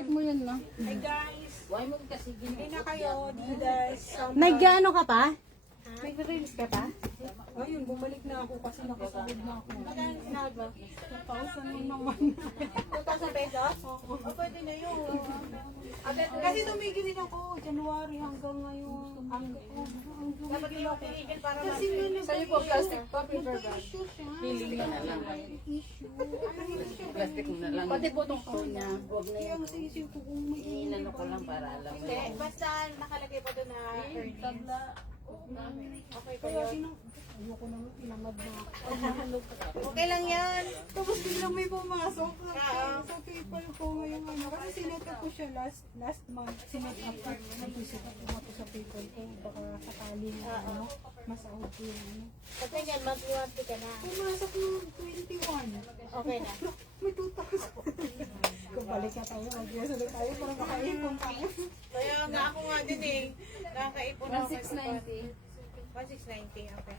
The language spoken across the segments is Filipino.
mo yan na. Hi guys! Why mo kasi Hindi na kayo, Didas. Nag-ano ka pa? Nag-reels ka pa? Ayun, bumalik na ako kasi nakasahod na ako. Magkano sinahod mo? 2,000 yun naman. 2,000 pesos? Oo. Pwede na yun. Kasi tumigil din ako, January hanggang ngayon. Dapat hindi mo pinigil para Kasi nga Sa'yo po, plastic pa, paper bag. nag-issue siya. Hiling ka na lang. Issue. Ano issue? Plastic mo na lang. Pati po itong phone niya. Huwag na Kaya yun. kasi isip ko kung may Inano ko lang para alam mo. Hindi, basta nakalagay pa doon na earnings. Okay pa Kaya yun. ayoko naman, pinamad na ako. Okay lang yan. Tapos biglang may pumasok. Sa PayPal ko ngayong ano. Kasi sinet up ko siya last month. Sinet up ko. Nag-visit ako nga po sa PayPal ko. Baka sakaling ano, masahod ko yung ano. Pag ganyan, monthly ka na. Pumasok yung 21. Okay na. May 2,000. Kung balik na tayo, mag-yes ulit tayo para makaipon tayo. Kaya nga ako nga din eh. Nakakaipon ako. 1690. 1690, okay.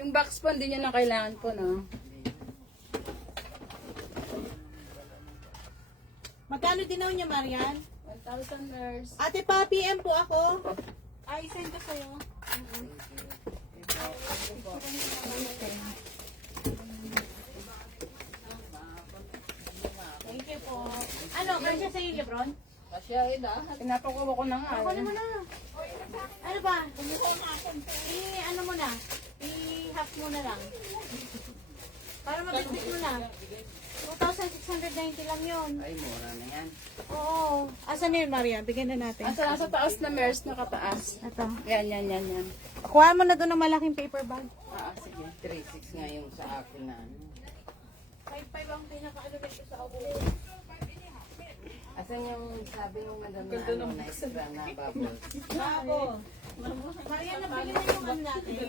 Yung box po, hindi nyo na kailangan po, no? Magkano dinaw niya, Marian? 1,000 nurse. Ate pa, PM po ako. Ay, send ko sa'yo. Thank you po. Ano, kasya sa iyo, Lebron? Kasi ayun ah. Pinapakuha ko na nga. Kunin mo na. Ano ba? Ano mo na? I-half mo na lang. Para mabitbit mo na. 2,690 lang yun. Ay, mura na yan. Oo. Asan na yun, Maria? Bigyan na natin. Asa nasa taas na MERS, nakataas. Ito. Yan. Kuha mo na doon ng malaking paper bag. Sige. 3,600 nga yung sa akin na ano. 5,500 ang pinaka-ano nito sa ako. Asan yung sabi mo na gano'n ano, na extra na bubbles? Bravo. Maria, nabili na yung ano natin.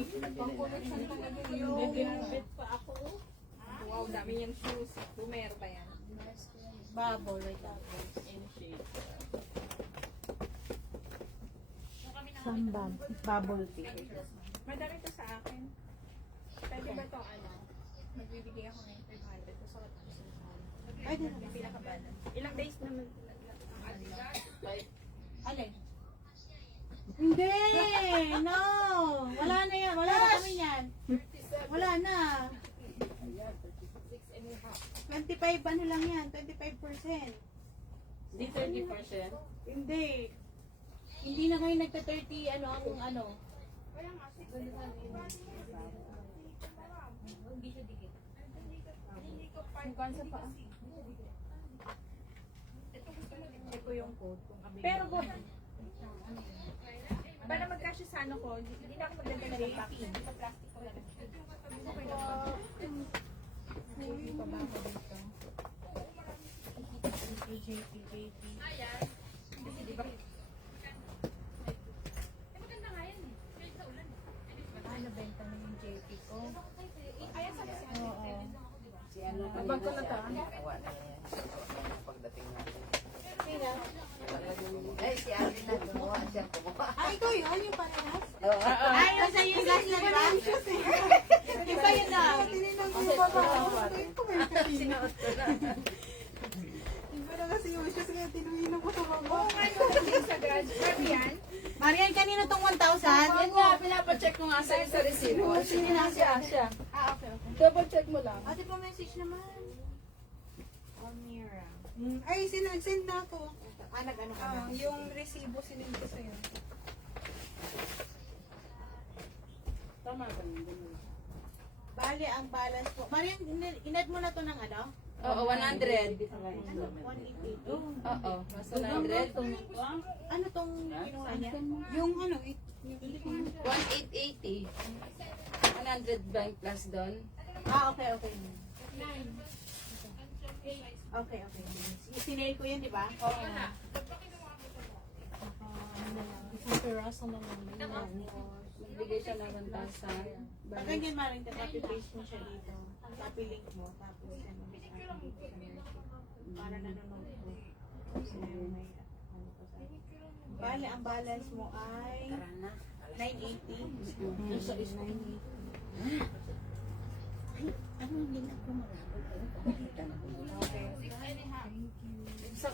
Wow, dami yung shoes. Bumero pa yan. Bubble, right up. Sambal. Bubble tea. Madami to sa akin. Pwede ba to ano? Magbibigay ako ng 500. Gusto ko ito sa Ay, di na. pinakabalan. Ilang days naman? Alin? Hindi! No! Wala na yan. Wala na kami yan. Wala na. 25 ano lang yan. 25%. Di 30%? Hindi. Hindi na kayo nagta-30 ano ang ano. Sungkan sa paa. Ito yung code. Pero po, para magkasya sa ano ko, hindi na ako magdadala ng box. Sa plastic ko lang. Okay na ba? Hindi pa ba ako dito? JP. Kasi di ba? Nabenta na yung JP ko. Oo. Si ano Abag ko na to. Awa na yan. Pagdating natin. Sino? Eh, si Alvin na gumawa siya. Ah, ikaw yun? Yung parehas? Oo. Ay, yung sa'yo yung last na, di ba? Iba yun na. Tinignan ko yung baba. Sinuot ko na. Iba na kasi yung shoes kaya tinignan ko sa baba. Marian, kanino tong 1,000? Yan nga, pinapacheck ko nga sa'yo sa resibo. Sino na si Asha? Ah, okay. Double check mo lang. Ate pa message naman. Almira. Ay, send na ako. Ah, nag-ano ka na? Yung resibo sinend ko sa'yo. Tama ba yun? Bali, ang balance mo. Marian, inad mo na to ng ano? Oo, 100. 188. Oo, mas 100. Ano tong kinuha niya? Yung ano, 1880. 100 bank plus doon. Ah, okay. Okay. Sinail ko yan, di ba? Oo. isang peraso na lang. Magbigay siya ng 1,000. Pag ganyan, Marian, copy-paste mo siya dito. Copy link mo, tapos ano, para nanonood ko. Bale, ang balance mo ay Tara na. 980. Nasa is 980. Ay, ano hindi na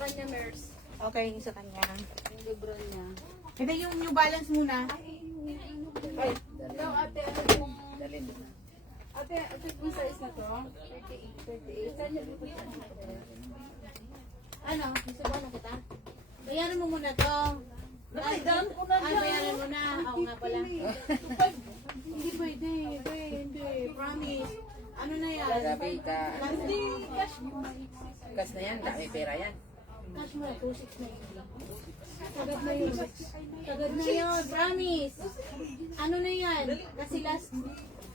kanya, Mers. Okay, yung sa kanya. Yung libro niya. Hindi, yung New Balance muna. Ay, no, ate, ano yung... Ate, yung size na to? 38. Saan yung libro siya? Ano? Gusto ba na kita? Bayaran mo muna to. Nakaidan ko na dyan. Bayaran mo na. Ako nga pala. Hindi pwede. Hindi. Promise. Ano na yan? Sabi ka, Hindi. kas na yan, dami pera yan. Cash mo na. 2,600 na yun. Sagad na yun. Sagad na yun. Promise. Ano na yan? Kasi last...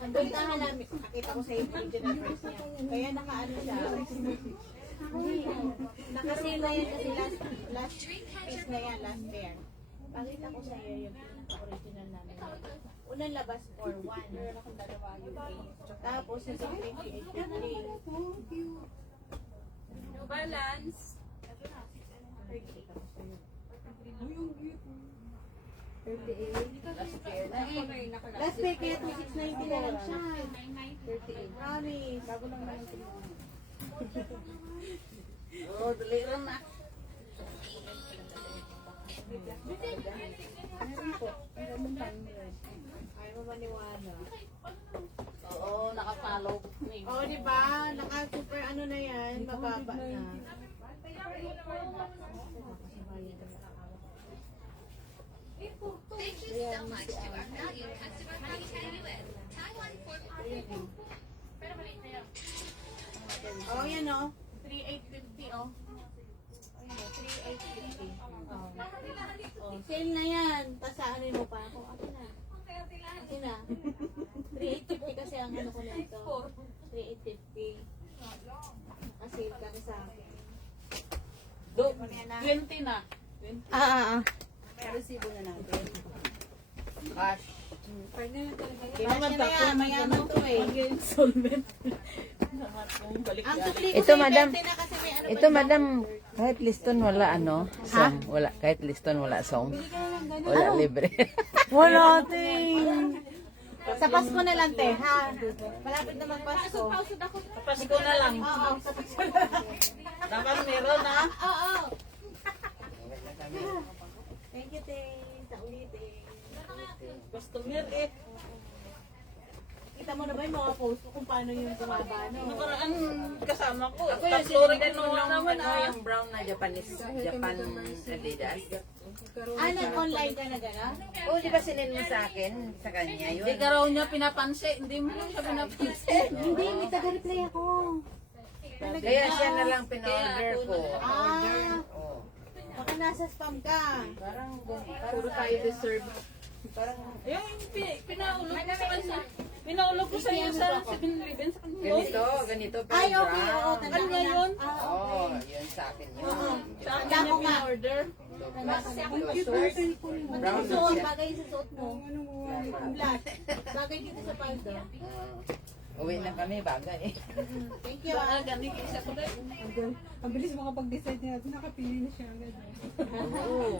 Ang puntahan namin, nakita ko sa yung original price niya. Kaya nakaano siya. Nakasale na yan kasi last piece na yan, last pair. Pakita ko sa iyo yung original namin. Unang labas for 1. Meron akong dalawa yung tapos yung 28 No balance. 38. Last pair kaya 2,690 na lang siya. 38. Promise. Bago lang naman ito. Oh, dali lang na. Ayaw mo maniwala. Oo, nakapalo. Oo, di ba? Naka-super ano na yan, mababa na. Thank you so much to our valued customer KUS, Taiwan 450. Oh, yan o. 3,850 o. Ayan o, 3,850. Oh, sale na yan. Tapos ano mo pa ako? Ako na. Ako na. 3,850 kasi ang ano ko na ito. 3,850. Kasi kami sa akin. 20 na. Resibo na natin. Cash. Mayaman na yan. Mayaman to eh. Mag-installment. Ang sukli ko Ito, sa madam. 20 na kasi may ano Ito pa madam, kahit liston wala ano, song. Wala, kahit liston wala song. Wala libre. Wala, ting. Sa Pasko na lang, te, ha? Malapit na mag-Pasko. Pasko na lang. Oo, sa Pasko na lang. Dapat meron na. Oo. Thank you, te. Sa ulitin. Customer eh. Kita mo na ba yung mga post ko kung paano yung bumaba, no? Nakaraan kasama ko. Ako yung Tatlo rin sinigyan mo kinuha naman, ano, ah. yung brown na Japanese, Japan Adidas. Ah, nag-online ka na gano'n? Oo, di ba sinend mo sa akin? Sa kanya yun. Hindi ka raw niya pinapansin. Hindi mo lang siya pinapansin. Hindi, may taga-reply ako. Kaya siya na lang pinorder ko. Ah, Oo. baka nasa spam ka. Parang Puro tayo deserve. Yung pinaulog ko sa kanya. Pinaulog ko sa iyo sa 7-Eleven sa kanya. ganito pero Ay, okay, oo, brown. tanda Ano ko na. yun? Ah, Oo, yun sa akin yun. Sa akin Tanda niya ko nga. pina-order. Tanda ko na. Short. Ang suot, bagay sa suot mo. Ang black. Bagay dito sa paldo. Uwi na kami, bagay. Thank you, ah. Ganit isa ko rin. Ang bilis makapag-decide niya. Nakapili na siya agad. Oo.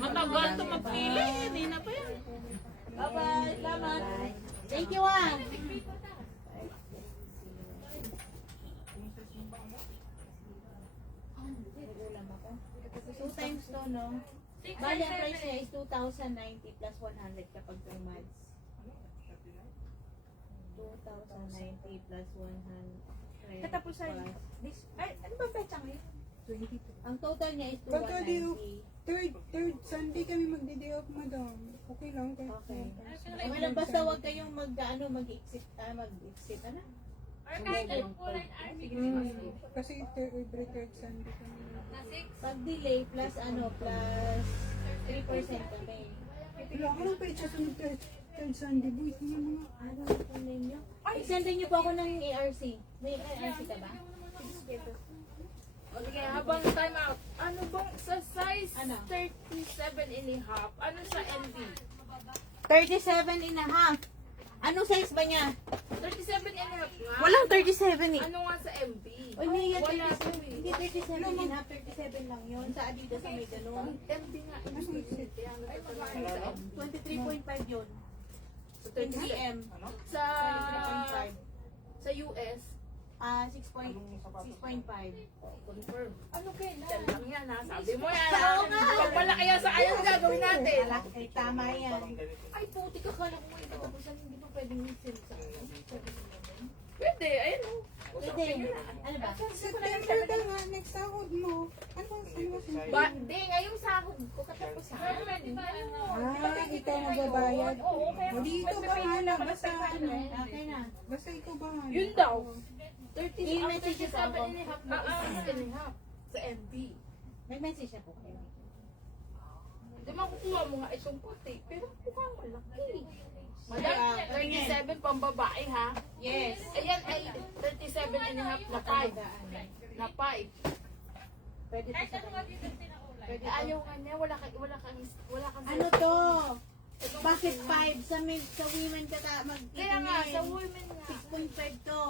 Matagal ito magpili. Hindi na pa yan. Bye-bye. Salamat. Thank you, ah. Two times to, no? Bali, ang price niya is 2,090 plus 100 kapag 3 months. 2,090 plus 100. Katapusan. plus- Ay, ano ba pecha ngayon? 22. Ang total niya is Pagka di 2,190. third Sunday kami magdi-day off, madam. Okay lang. Okay. Okay lang, basta huwag kayong mag-exit, mag-exit, ano? Kasi every third Sunday kami. Pag-delay plus plus 3% kami. Wala ka lang pecha sunod third Sunday. Boy, tingnan mo nga. Ano ang kunin nyo? I-send niyo po ako ng ARC. May ARC ka ba? O sige, habang time out. Ano bang sa size Ano? 37 and a half? Ano sa MB? 37 and a half. Anong size ba niya? 37 and a half nga. Walang 37 eh. Ano nga sa MB? O hindi yan, Wala 37. Hindi 37 and a half, 37 lang yun. Sa Adidas may ganun. MB nga. Kaya ano sa tanong sa MB? 23.5 yun. Sa 20 cm. Sa 23.5. sa US, 6.5. Confirm. Ano kailan? Yan lang yan ha. Sabi mo yan Oo ha. nga. Pag malaki yan sa ayan, gagawin natin. Ay, tama yan. Ay, puti ka. Kala ko may katapusan. Hindi pa pwedeng sale sa akin. Pwede, ayun o. Pwede. Ano ba? September ka nga, next sahod mo. Ano ba? Hindi, ngayong sahod ko katapusan. Ikaw magbabayad. Oo, kaya Dito bahala, basta ano. Okay na. Basta ikaw bahala. Yun daw. 30 I-message after ako. 7 and a half na is 6 and a half sa MB. May message ako. Di makukuha mo nga itong puti, pero mukhang malaki. Madam, Kaya, 37 pang babae ha? Yes. Ayan ay 37 and a half na 5. Na 5. Pwede to sa Pwede ayaw ka niya, wala kang Ano to? Bakit 5? Sa women ka magtitingin. Kaya nga, sa women nga. 6.5 to.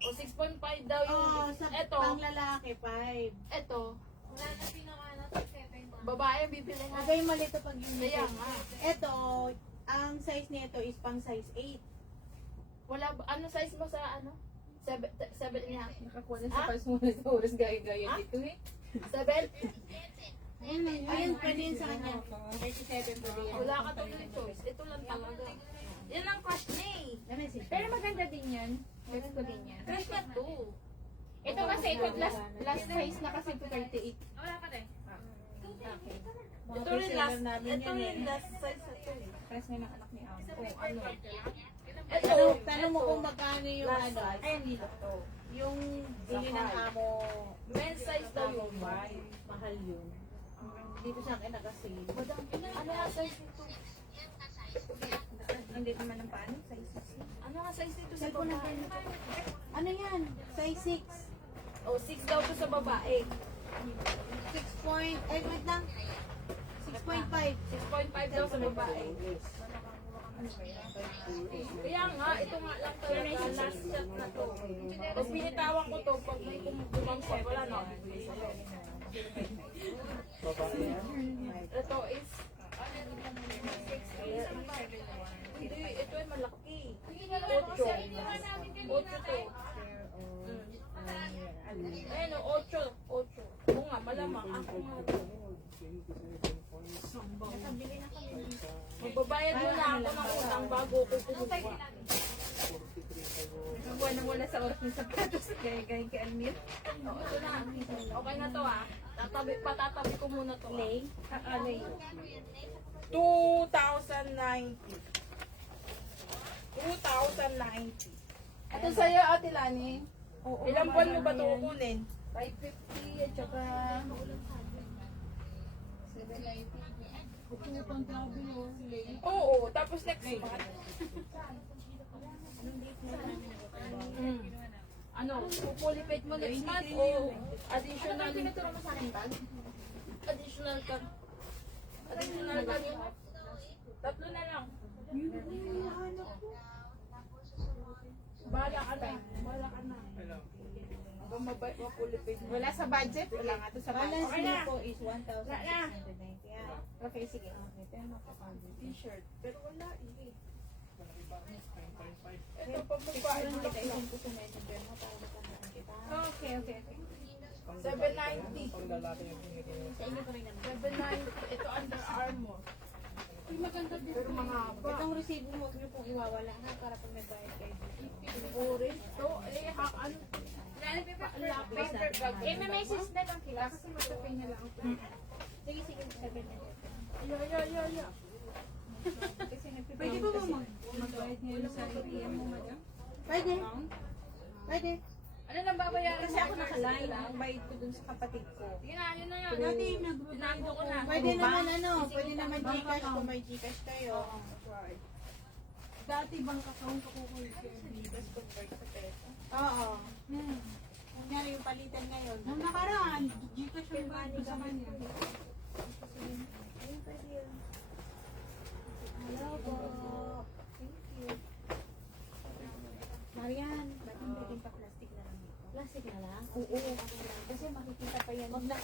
O 6.5 daw yung, Oh, sa eto, panglalaki 5. eto. Babae ang bibili ha. Agay mali to pag yung Kaya nga. Ito, ang size nito is pang size 8. Wala ba, ano size mo sa ano? 7 and a half. Nakakuha na sa pasunan sa oras gaya-gaya dito eh. 7? Ayun, pwede yun sa kanya. 37 pwede yan. Wala ka tayong choice. Ito lang talaga. Yan ang crush niya eh. Na-message. Pero maganda din yan. Gusto ko din yan. Crush niya to. Ito kasi, ito last size na kasi 38. Ito rin last, ito rin last size na to. Price nga ng anak ni Am. Kung ano. Ito. Tanong mo kung magkano yung Last ano. size. Ayun dito to. Yung bili ng amo. Men's size daw yun. Mahal yun. Dito sa akin nag-sale. Madam, ano nga size nito? Hindi naman ng paano. Size 6. Ano nga size nito sa Cellphone babae? natin. Ano yan? Size 6. O, 6 daw to sa babae. 6 wait lang. 6.5. 6.5 daw sa babae. Kaya nga, ito nga lang talaga last shot na to. Tapos binitawan ko to pag may kumangkot. Wala na ako bibili sa'yo. Ito is... Hindi, ito ay malaki. 8. 8 to. Ayan o, 8. 8. Oo nga, malamang. Ako nga. Magbabayad muna ako ng utang bago ko kumuha. Buwan na wala sa oras ng sapatos. Gaya-gaya kay Almir. O, ito na. Okay na to ah. Patatabi ko muna to. Lay. Alay. 2,090. 2,090. Ito sa'yo, Ate Lani. Ilang buwan mo ba ito kukunin? 550 at saka... 790. Oo, tapos next month. Ano, pupulipate mo next month o additional? Tinuturo mo sa akin bag? Additional ka. Additional ka yun. 3 na lang. Bahala ka na. Bahala ka na. Hanggang mapulipate mo. Wala sa budget. Wala nga to sa budget. Balance niya po is 1,690. Okay, sige. T-shirt. Pero wala eh. Ito pa magpain lang lang. Okay, okay, okay. 790. Sa inyo ko rin naman. 790. Ito Under Armour. Maganda din. Pero mahaba. Itong resibo mo, huwag niyo pong iwawala ha para pag nagbayad kayo. Orange. Ito, eh, ano? Paper bag. Eh, may message na lang kila kasi matapay niya lang. Sige, sige. 790. Yeah. Pwede ba magbayad ngayon sa ATM mo, madam? Pwede. Pwede. Ano lang babayaran? Kasi ako nakaline. Ang bayad ko dun sa kapatid ko. Yun na yun. Dati Tinago ko na. Pwede naman pwede naman Gcash kung may Gcash kayo. Dati bank account ako ko yung Tapos convert sa peso. Oo. Kunyari yung palitan ngayon. Nung nakaraan, Gcash yung bayad ko sa kanya. Ayun, pwede yun. Hello po. Thank you. Marian, ba't hindi pwedeng pa-plastic na lang dito? Plastic na lang? Oo. Kasi makikita pa yan. Wag na.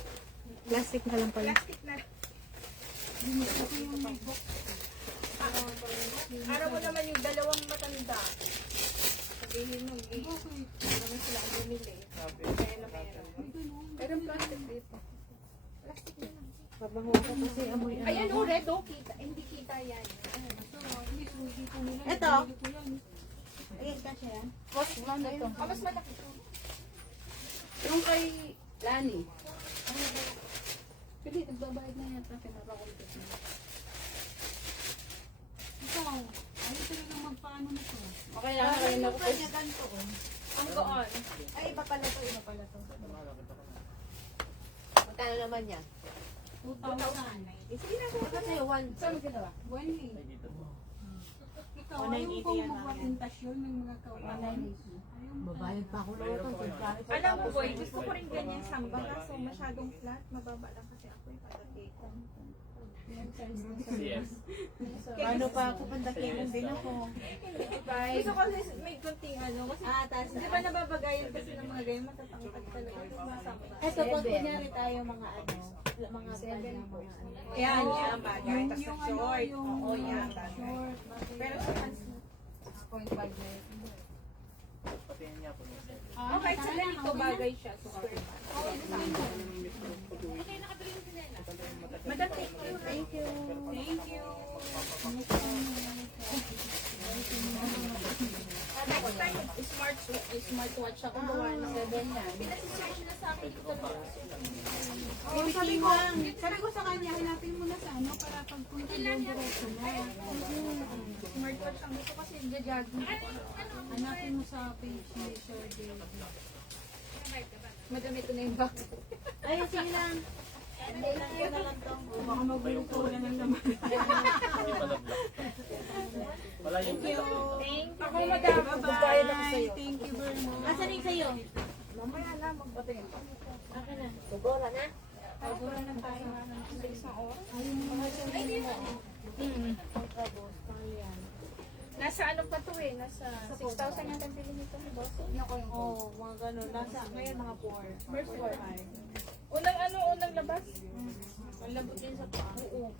Plastic na lang pala. Plastic na. Araw mo naman yung dalawang matanda. Sabihin mo, Okay. naman sila Kasi amoy Ayan o, red o. Kita, hindi kita yan. Ito. Ayan, kasi yan. Mas ito. Ah, mas malaki ito. Yung kay Lani. Pili, nagbabayad na yata. Pinapakulutot na. Ikaw, ayaw talaga magpaano nito. Okay lang, kayo na po. Kanya ganito, oh. Ang doon. Ay, iba pala to, iba pala to. Magkano naman yan? 2,000. Sige na, kasi one. Saan mo ginawa? Buwan eh. Ikaw, Oh, ayaw 980 kong yan, magpatentasyon ng mga kawalan. Babayad pa ako na ito. Alam mo boy, gusto ko rin ganyan samba kaso masyadong flat, mababa lang kasi ako yung pandakit. Paano pa ako pandakimong din ako? Gusto ko kasi may kunting ano, kasi Taas di ba nababagayan kasi ng mga ganyan, matatangkad talaga yung masamba. Ito, pag kunyari tayo mga ano, mga seven po. Yan, yan, bagay. Tapos Yung sa ano, short. yung Oo, yan, bagay. short. Pero sa pants mo. 6.5 na yun. Okay, sa ganito bagay siya. So, square pants. Madam, thank you. Thank you. Thank you. Next time, smartwatch ako gawa ng 7 yan. Pinasisearch na sa akin dito. Oh, sabi ko sa kanya, hanapin mo na sa ano para pagpunta doon diretso na. Smartwatch ang gusto kasi jogging ko. Hanapin mo sa page ni Sir David. Madam, ito na yung box. Ay, sige lang. Hindi lang ko na lang to. Baka magbuluto na ng naman. Thank you. Ako madam, babayad ako sa'yo. Thank you very much. Asan yung sa'yo? Mamaya na, magpatingin. Akin na. Tugora na. Pagula na tayo ng isang oras. Nasa ano pa to eh, nasa 6,000 yung tampili nito ni boss. Oo, mga ganun. Nasa, ngayon mga 4. First floor. Unang labas? Ang lambot din sa paa. Oo.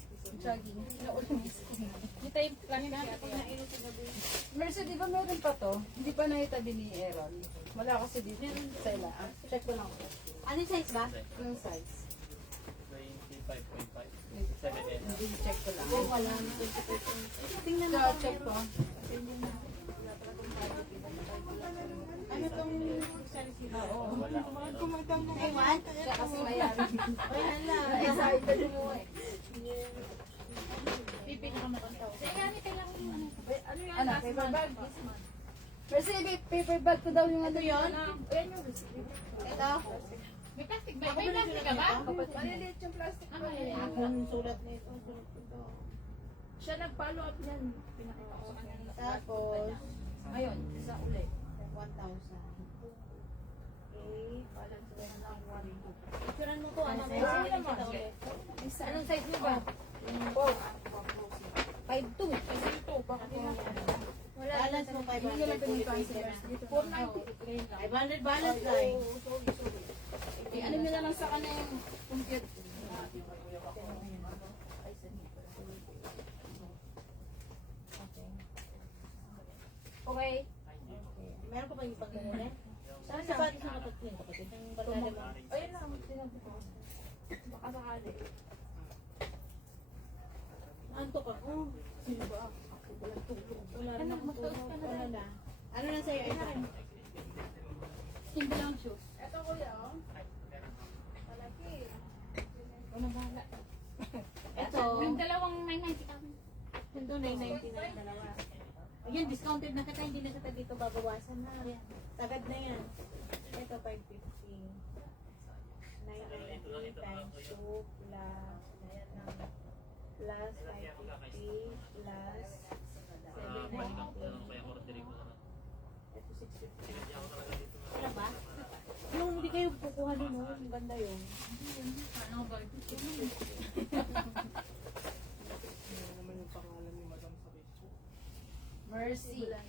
Jogging. Naulang kita yung plan niya. Mercy, di ba meron pa to? Hindi pa nakitabi ni Aaron. Wala kasi dito. Sela. Check ko lang. Ano yung size ba? Yung size. 25.5. Hindi, check ko lang. Wala. Tingnan mo. So, check ko. Ano tong Oo. Kumatang na Ay, what? Siya kasi mayari. Ay, hala. Excited mo eh. Pipili ka matantaw. Ano yan? Ano? Paper bag? Mercy, paper bag ko daw yung ano yun. Ayan yung Ito. May plastic ba? May plastic ka ba? maliliit yung plastic pa. Akong sulat na ito. Sulat ito. Siya nag-follow up niyan. Pinakita ko sa kanya. Tapos, Ngayon, isa ulit. 1,000. Okay, balance ko na lang 1,200. Picturean mo to, ano mo? Sige naman. Kita ulit. Anong size mo ba? 5'2". Kasi ito, bakit mo Balance mo 500. 500 balance lang. ano nyo na lang sa kanya yung compute. Okay. Meron ka ba yung pagkakunin? Saan sa batis na kapatid? Kapatid ng barkada mo? Ayun lang, sinabi ko. Baka sakali. Anto ka? Oh. Sino ba? Ako walang tulog. Wala rin akong tulog. Wala na. Ano na sa'yo? Ito. Hindi lang shoes. Ito kuya, oh. Malaki. Ano bahala? Ito. Yung dalawang 990 kami. Ito 999 dalawa. Ayun, discounted na kita. Hindi na kita dito babawasan na. Sagad na yan. Ito 550. 990 times 2 plus ayan na. Plus 550 plus 790. Ito 650. Wala ba? Yung hindi kayo kukuha nun, no? Yung ganda yun.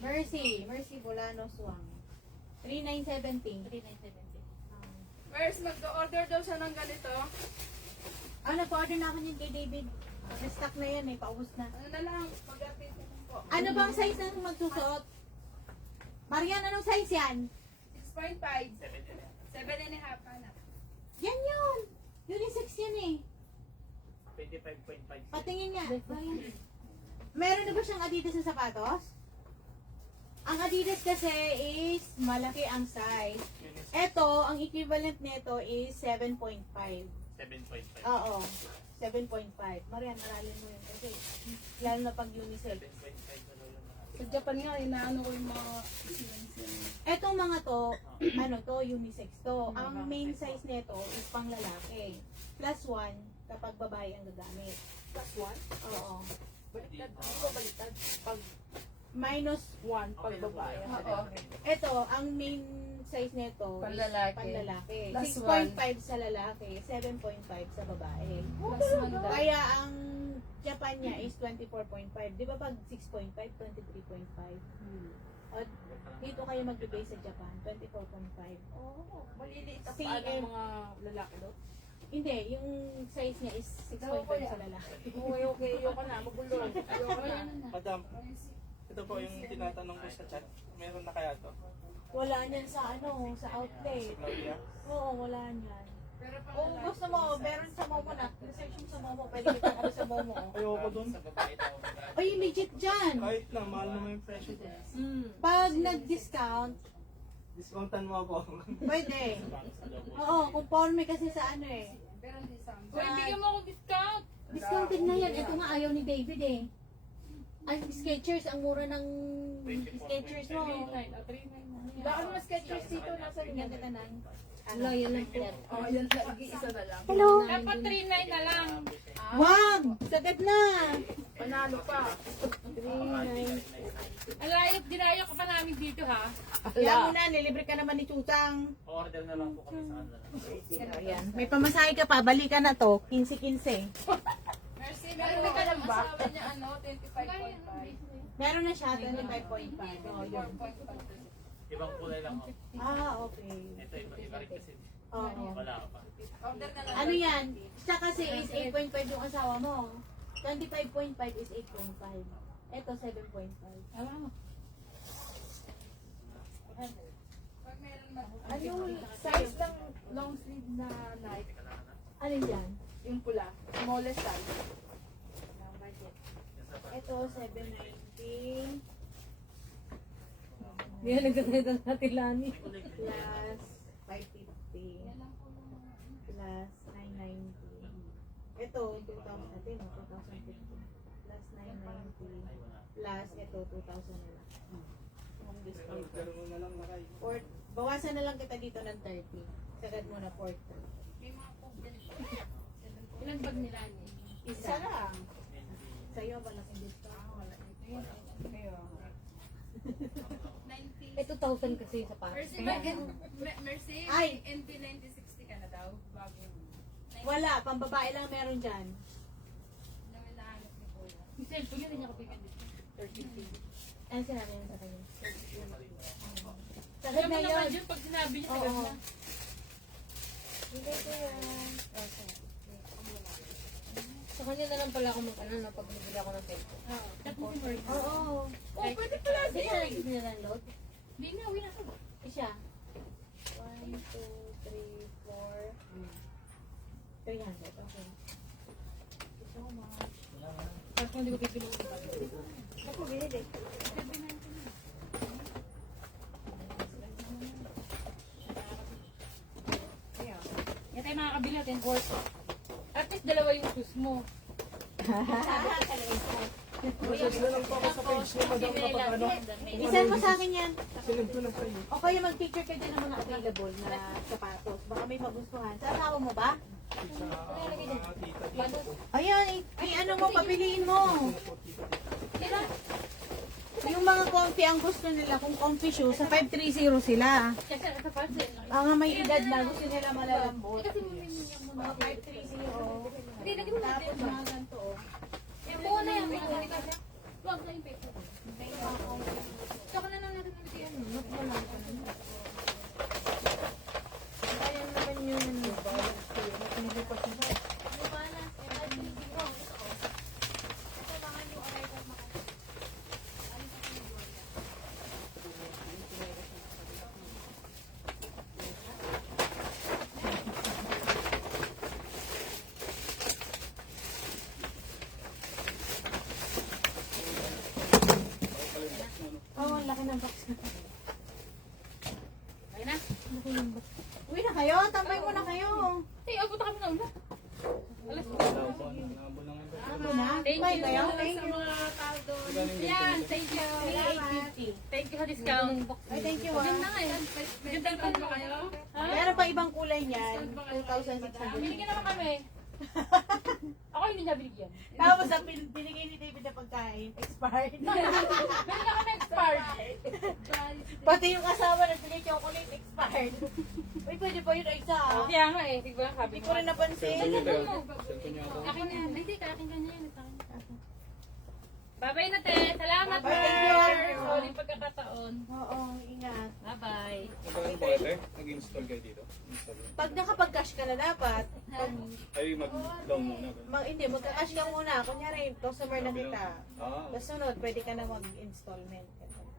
Mercy. Mercy Bolano Swang. 3970. 3970. First, mag-order daw siya ng ganito. Nag-order na ako yun kay David. Na-stock na yan, may paubos na. Ano na lang, mag-update ko lang po. Ano bang size na magsusuot? Marian, anong size yan? 6.5. 7.5 anak. Yan yun! Unisex yan eh. Patingin nga. Meron na ba siyang Adidas na sapatos? Ang Adidas kasi is malaki ang size. Ito, ang equivalent nito is 7.5. 7.5. Oo. 7.5. Marian, aralin mo yun kasi. Lalo na pag unisex. Sa Japan nga, inaano ko yung mga... Etong mga to, ano to, unisex to. Ang main size nito is pang lalaki. Plus 1 kapag babae ang gagamit. Plus 1? Oo. Baliktad. Hindi ko baliktad. Pag Minus 1, pag babae. Oo. Ito, ang main size nito Panlalaki. panlalaki. Plus 6.5 sa lalaki, 7.5 sa babae. Kaya ang Japan niya is 24.5. Di ba pag 6.5, 23.5? O, dito kayo mag-base sa Japan, 24.5. Oo. Maliliit ang CM. paano mga lalaki doon. Hindi, yung size niya is 6.5 sa lalaki. Okay. Ayoko na. Magulo. Ayoko na. Madam, ito po yung tinatanong ko sa chat. Meron na kaya to? Wala niyan sa ano, sa outlet. Claudia? Oo, wala niyan. Kung gusto mo, meron sa Momo na. Research mo sa Momo, pwede kita ano sa Momo. Ayoko dun. Ay, legit dyan. Kahit na, mahal naman yung presyo ko. Pag nag-discount, Discountan mo ako. pwede. Oo, conforme kasi sa ano eh. Uy, bigyan mo akong discount. Discounted na yan. Ito nga ayaw ni David eh. Ay, Skechers, ang mura ng Skechers mo. 39. Baka mas sketchers dito. Nasa Tingnan kita na. Loyal lang po. Oh, yan sa isa na lang. Hello? Dapat 39 na lang. Wag! Sagad na! Panalo pa. 39. Alayot, dinayo ka pa namin dito ha. Kaya mo na, nilibre ka naman ni Tutang. Order na lang po kami sa kanila. Ayan. May pamasahe ka pa, balikan na to. 15-15. Merci, meron ka lang ba? Asawa niya ano, 25.5. Meron na siya, 25.5. Oh, yun. Ibang kulay lang ako. Ah, okay. Ito, iba rin kasi. Oo. Wala ka pa. Order na lang. Ano yan? Siya kasi is 8.5 yung asawa mo. 25.5 is 8.5. Ito 7.5. Ano? Ano Size ng long sleeve na Nike. Ano yan? Yung pula. Smallest size. Ito 790 Yan, nagkakita natin Lani. plus 550 plus 990. Ito 2,000 natin, no? 2,050 plus 990 plus ito 2,000 na lang. Yung discount. Pero mo na lang nakay. Or, bawasan na lang kita dito ng 30. Sagad mo na 40. Ilan bag nila niya? Isa lang. Sa'yo, malaking discount. Wala. Eh, 2,000 kasi sa pares. Mercy, Ay! NP9060 ka na daw. Bago. Wala, pambabae lang meron dyan. Nahanap ni Kuya. Yung cellphone yun, hindi niya kapag dito. 30. Ano sinabi niya sa kanya? Alam Sagad mo na naman yun. yun, pag sinabi niya, Oo. sagad na. Hindi ko yan. Okay. Sa kanya na lang pala ako mag-ano na pag nabili ako ng cellphone. Oo. Oh, pwede pala Hindi ka nag-isip niya ng load? Hindi na, uwi na ako. Isa. 1, 2, 3, 4. 300. Okay. Thank you so much. Tapos kung hindi ko pipili ko pa. Ako, binili. Yan tayo makakabili natin, worth. At least dalawa yung shoes mo. Message na lang po ako sa page niya, madam, kapag ano. Isend mo sa akin yan. Sinend ko na sa iyo. O kaya mag-picture ka dyan ng mga available na sapatos. Baka may magustuhan. Sa asawa mo ba? Sa mga tita dito. Ayan, ano mo, papiliin mo. Yung mga comfy ang gusto nila, kung comfy shoes, sa 530 sila. Kasi sa parcel. Mga may edad na, gusto nila malalambot. Mga 530. Hindi, lagi mo natin. Tapos mga ganito, oh. Yung buo na yan, wag na yung paper. Saka na lang natin ulit yan. Kaya naman yun. Uwi na kayo, tambay mo na kayo. Abot kami na ulan. Ano na? Tambay kayo? Thank you. Yan, thank you. 3,850. Thank you sa discount. Ay, thank you ah. Ganda ba kayo? Meron pa ibang kulay niyan. 2,600. Binigyan naman kami. Ako hindi niya binigyan. Tapos ang binigay ni David na pagkain, expired. Binigyan kami expired. Pati yung asawa na binigay chocolate, expired. Uy, pwede pa yun, Aiza. Kaya nga eh, tigba ang Hindi ko rin napansin. Akin na yan. Hindi ka, akin ka niya. Bye-bye na, te. Salamat, Bye, thank you. Sorry pagkakataon. Oo, ingat. Bye-bye. Magkano po ate? Nag-install kayo dito? Install. Pag nakapag-cash ka na dapat, pag, Ay, mag-loan muna. hindi, magka-cash ka muna. Kunyari, customer na kita. Ah, Tapos sunod, pwede ka na mag-installment.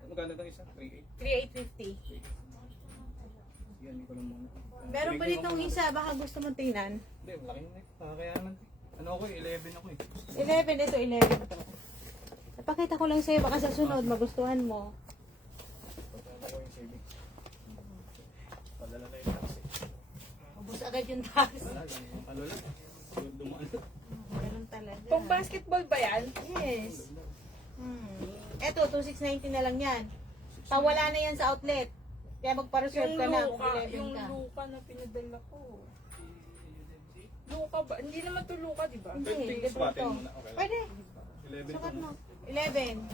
magkano itong isa? 3.8? 3,850. Yan, hindi ko lang muna. Meron pa ditong isa, baka gusto mong tingnan. Hindi, malaki na eh. Kakayanan. Ano ako eh, 11 ako eh. 11, ito 11 to. Napakita ko lang sa'yo, baka sa sunod, magustuhan mo. Pagkano ko yung saving. Padala na yung taxi. Ubus agad yung tax. Wala, yung ano lang. Dumaan. Ganun talaga. Pang basketball ba yan? Yes. Eto, 2,690 na lang yan. Pawala na yan sa outlet. Kaya magpa-reserve ka na kung 11 yung ka. luka na pinadala ko. Luka ba? Hindi naman to luka, di ba? Hindi, Pwede ganito squatin to. muna. Okay lang. Pwede. 11 Sukat po. mo. 11.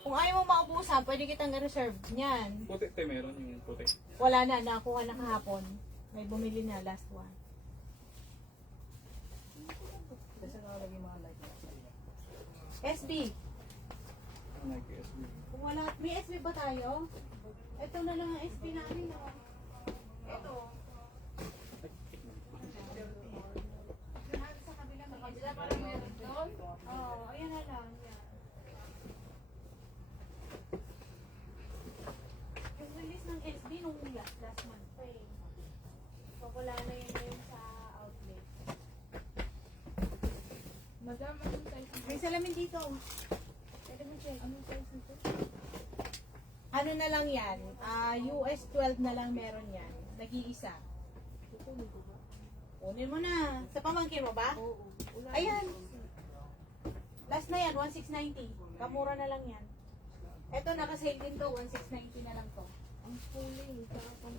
Kung ayaw mo maubusan, pwede kitang reserve niyan. Puti, te, meron yung puti. Wala na, nakakuha na kahapon. May bumili na, last one. SB. Nike SB. Kung wala, may SB ba tayo? Ito na lang ang SB namin. Oh. Ito. Sa kabila, may kabila parang meron doon. Oo, ayan na lang. Yan. Yung release ng SB nung last month pa eh. So, wala na yun ngayon sa outlet. Madam, anong size? May salamin dito. Pwede mo check. Anong size nito? Ano na lang yan? US 12 na lang meron yan. Nag-iisa. Kunin mo na. Sa pamangkin mo ba? Oo. Ayan. Last na yan, 1690. Kamura na lang yan. Eto, nakasale din to. 1690 na lang to. Ang kulay, saka pang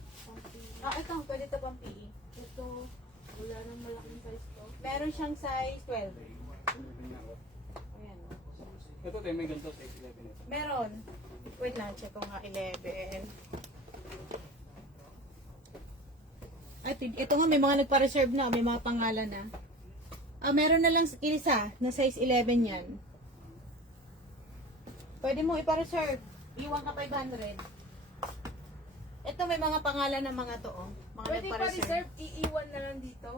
Ito. Pwede to pang PE. ito. Wala nang malaking size to. Meron siyang size 12. Ayan. Ito, te, may ganito sa 11 ito. Meron. Wait lang, check ko nga 11. Ay, ito nga, may mga nagpa-reserve na, may mga pangalan na. Meron na lang isa, na size 11 yan. Pwede mo ipa-reserve. Iwan ka 500. Ito, may mga pangalan ng mga to, oh. Mga Pwede pa nagpa-reserve. reserve, iiwan na lang dito.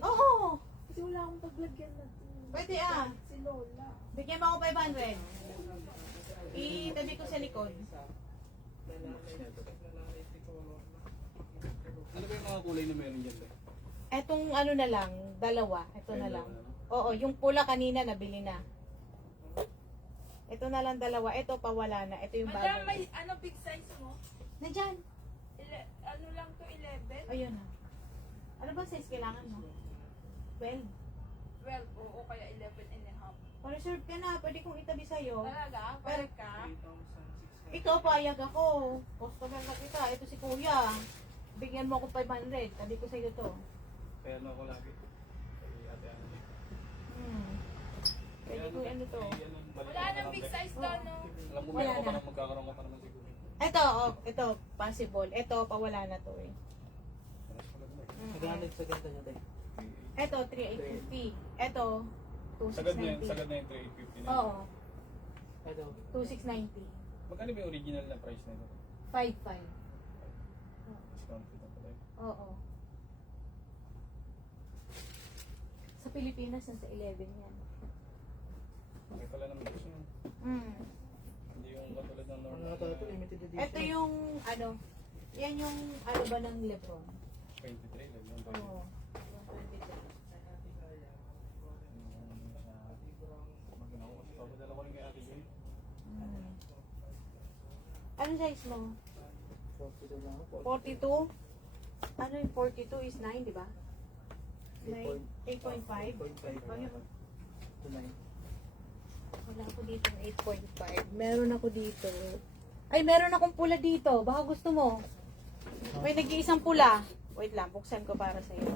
Oo! Kasi wala akong paglagyan na. Pwede ah. Si Lola. Bigyan mo ako 500. Itabi ko sa likod. Ano ba yung mga kulay na meron dyan, te? Etong ano na lang, dalawa. Ito na lang. Oo, yung pula kanina nabili na. Ito na lang dalawa. Ito pawala na. Ito yung Madam, bago. may ano big size mo? Nandyan. Ano lang to, 11? Ayun na. Ano ba size kailangan mo? 12. 12, oo, kaya 11 and a half. Pa-reserve ka na. Pwede kong itabi sa'yo. Talaga? Pwede ka? Ito, payag ako. Customer na kita. Ito si kuya. Bigyan mo ako 500. Tabi ko sa'yo to. Kaya ano ako lagi. Kay ate Angie. Pwede ko ano to. Wala nang big size doon, no? Alam mo, Wala meron ka na. pa magkakaroon ka pa naman siguro. Ito, oh, ito, possible. Ito, pawala na to eh. Naghanap sa ganda niya, te. Ito, 3,850. Ito, Sagad na yun, 2,690. sagad na yung 350 na. Oo, Ito. 2,690. Magkano ba yung original na price na ito? 5,500. Discount ito pala. Oo. Sa Pilipinas, nasa 11 yan. Okay pala naman gusto yun. Hindi yung katulad ng Ano normal na to? Limited edition. Ito yung, ano, yan yung, ano ba ng Lebron? 23 lang yung Oo. Yung 23. Maganda ko kasi papadala ko rin kay ate Jane. Ano size mo? 42? Ano yung 42 is 9, di ba? 8.5? Wala ako dito ng 8.5. Meron ako dito. Ay, meron akong pula dito. Baka gusto mo. May nag-iisang pula. Wait lang, buksan ko para sa iyo.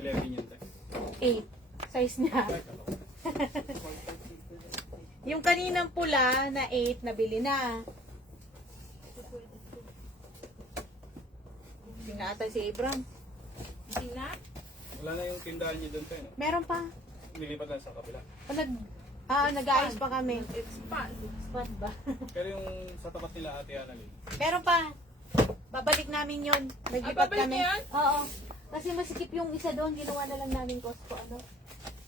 11 yun tayo. 8. Size niya. Yung kaninang pula na 8, nabili na. Tingnan ata si Abram. Sina? Wala na yung tindahan niyo doon tayo, no? Meron pa. Nilipat lang sa kabila. Nag-aayos pa kami. Expand. Spot ba? Pero yung sa tapat nila Ate Annalyn. Meron pa. Babalik namin yon. Naglipat babalik kami. niyo yan? Oo. Kasi masikip yung isa doon. Ginawa na lang namin Costco. Ano?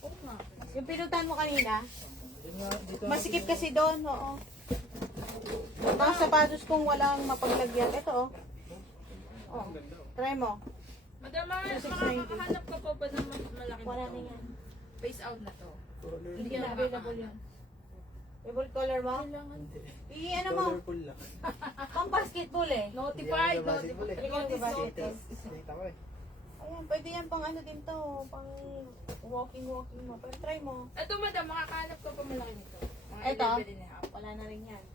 Oo nga. Yung pinuntahan mo kanina. Masikip kasi doon. Oo. Mga sapatos kung walang mapaglagyan. Ito, oh. Oh. Try mo. Madam, makakahanap ka pa ba ng malaki Wala na nito? yan. Face out na to. Hindi na available yan. Favorite color mo? Ano mo? Pang basketball eh. Notified. Notice. Ayan, pwede yan pang ano din to. Pang walking mo. Pero try mo. Ito madam, makakahanap ka pa malaki nito. Mga Ito? 11 and a half. Wala na rin yan.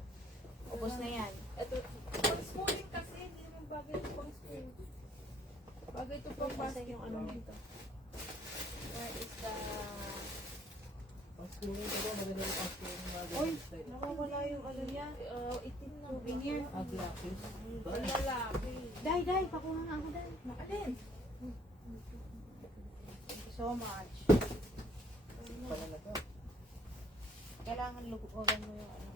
Ubus na yan. Ito, pang schooling kasi, hindi naman bagay ito pang schooling. Bagay ito pang Basta basket. yung ano dito. Where is the... Uy, nakawala yung ano niya. Itim na. Souvenir. Ang lalaki. Dai, pakuha nga ako dai. Alin? Thank you so much. Kailangan lugugan mo yung ano.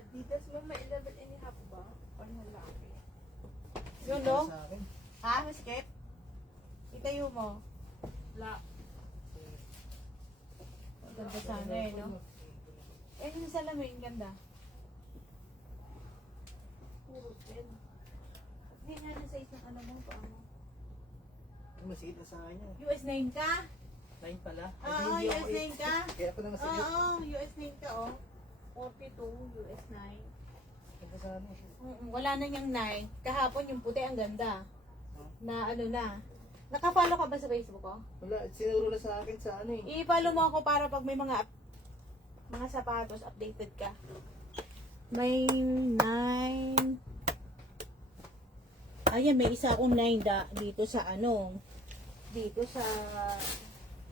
Adidas mo may 11 and a half ba? Ang lalaki. Yun no? Ha? Maskip? Itayo mo. La. Ganda sana eh, no? Eh, yung salamin, ganda. Puro 10. Hindi nga na size ng ano mo, paano? Masikit na sa akin yan. US 9 ka? 9 pala. Oo, US 9 ka? Kaya ako na masikit. Oo, US 9 ka, oh. 42, US 9. Ito sa ano. Wala na niyang 9. Kahapon yung puti, ang ganda. Na ano na. Naka-follow ka ba sa Facebook ko? Wala, sinuro na sa akin sa ano eh. I-follow mo ako para pag may mga sapatos, updated ka. May 9. Ayan, may isa akong 9 dito sa ano. Dito sa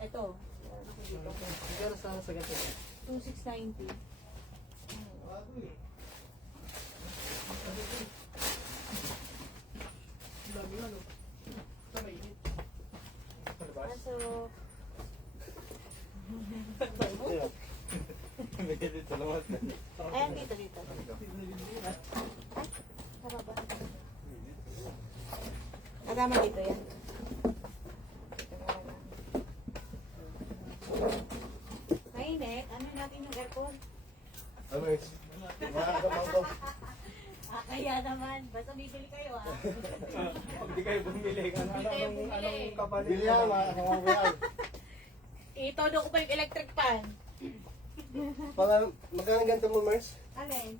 eto. Meron ako dito. Pero sa ganito. 2690. Kaso, ayan dito. Tama ba? Tama dito yan. Mainit. Ano natin yung aircon? Kaya naman. Basta bibili kayo ah. Pag di kayo bumili, anong kapalit? Bili ako, mga Itodo ko pa yung electric fan. magkano ganito mo, Mars? Alin?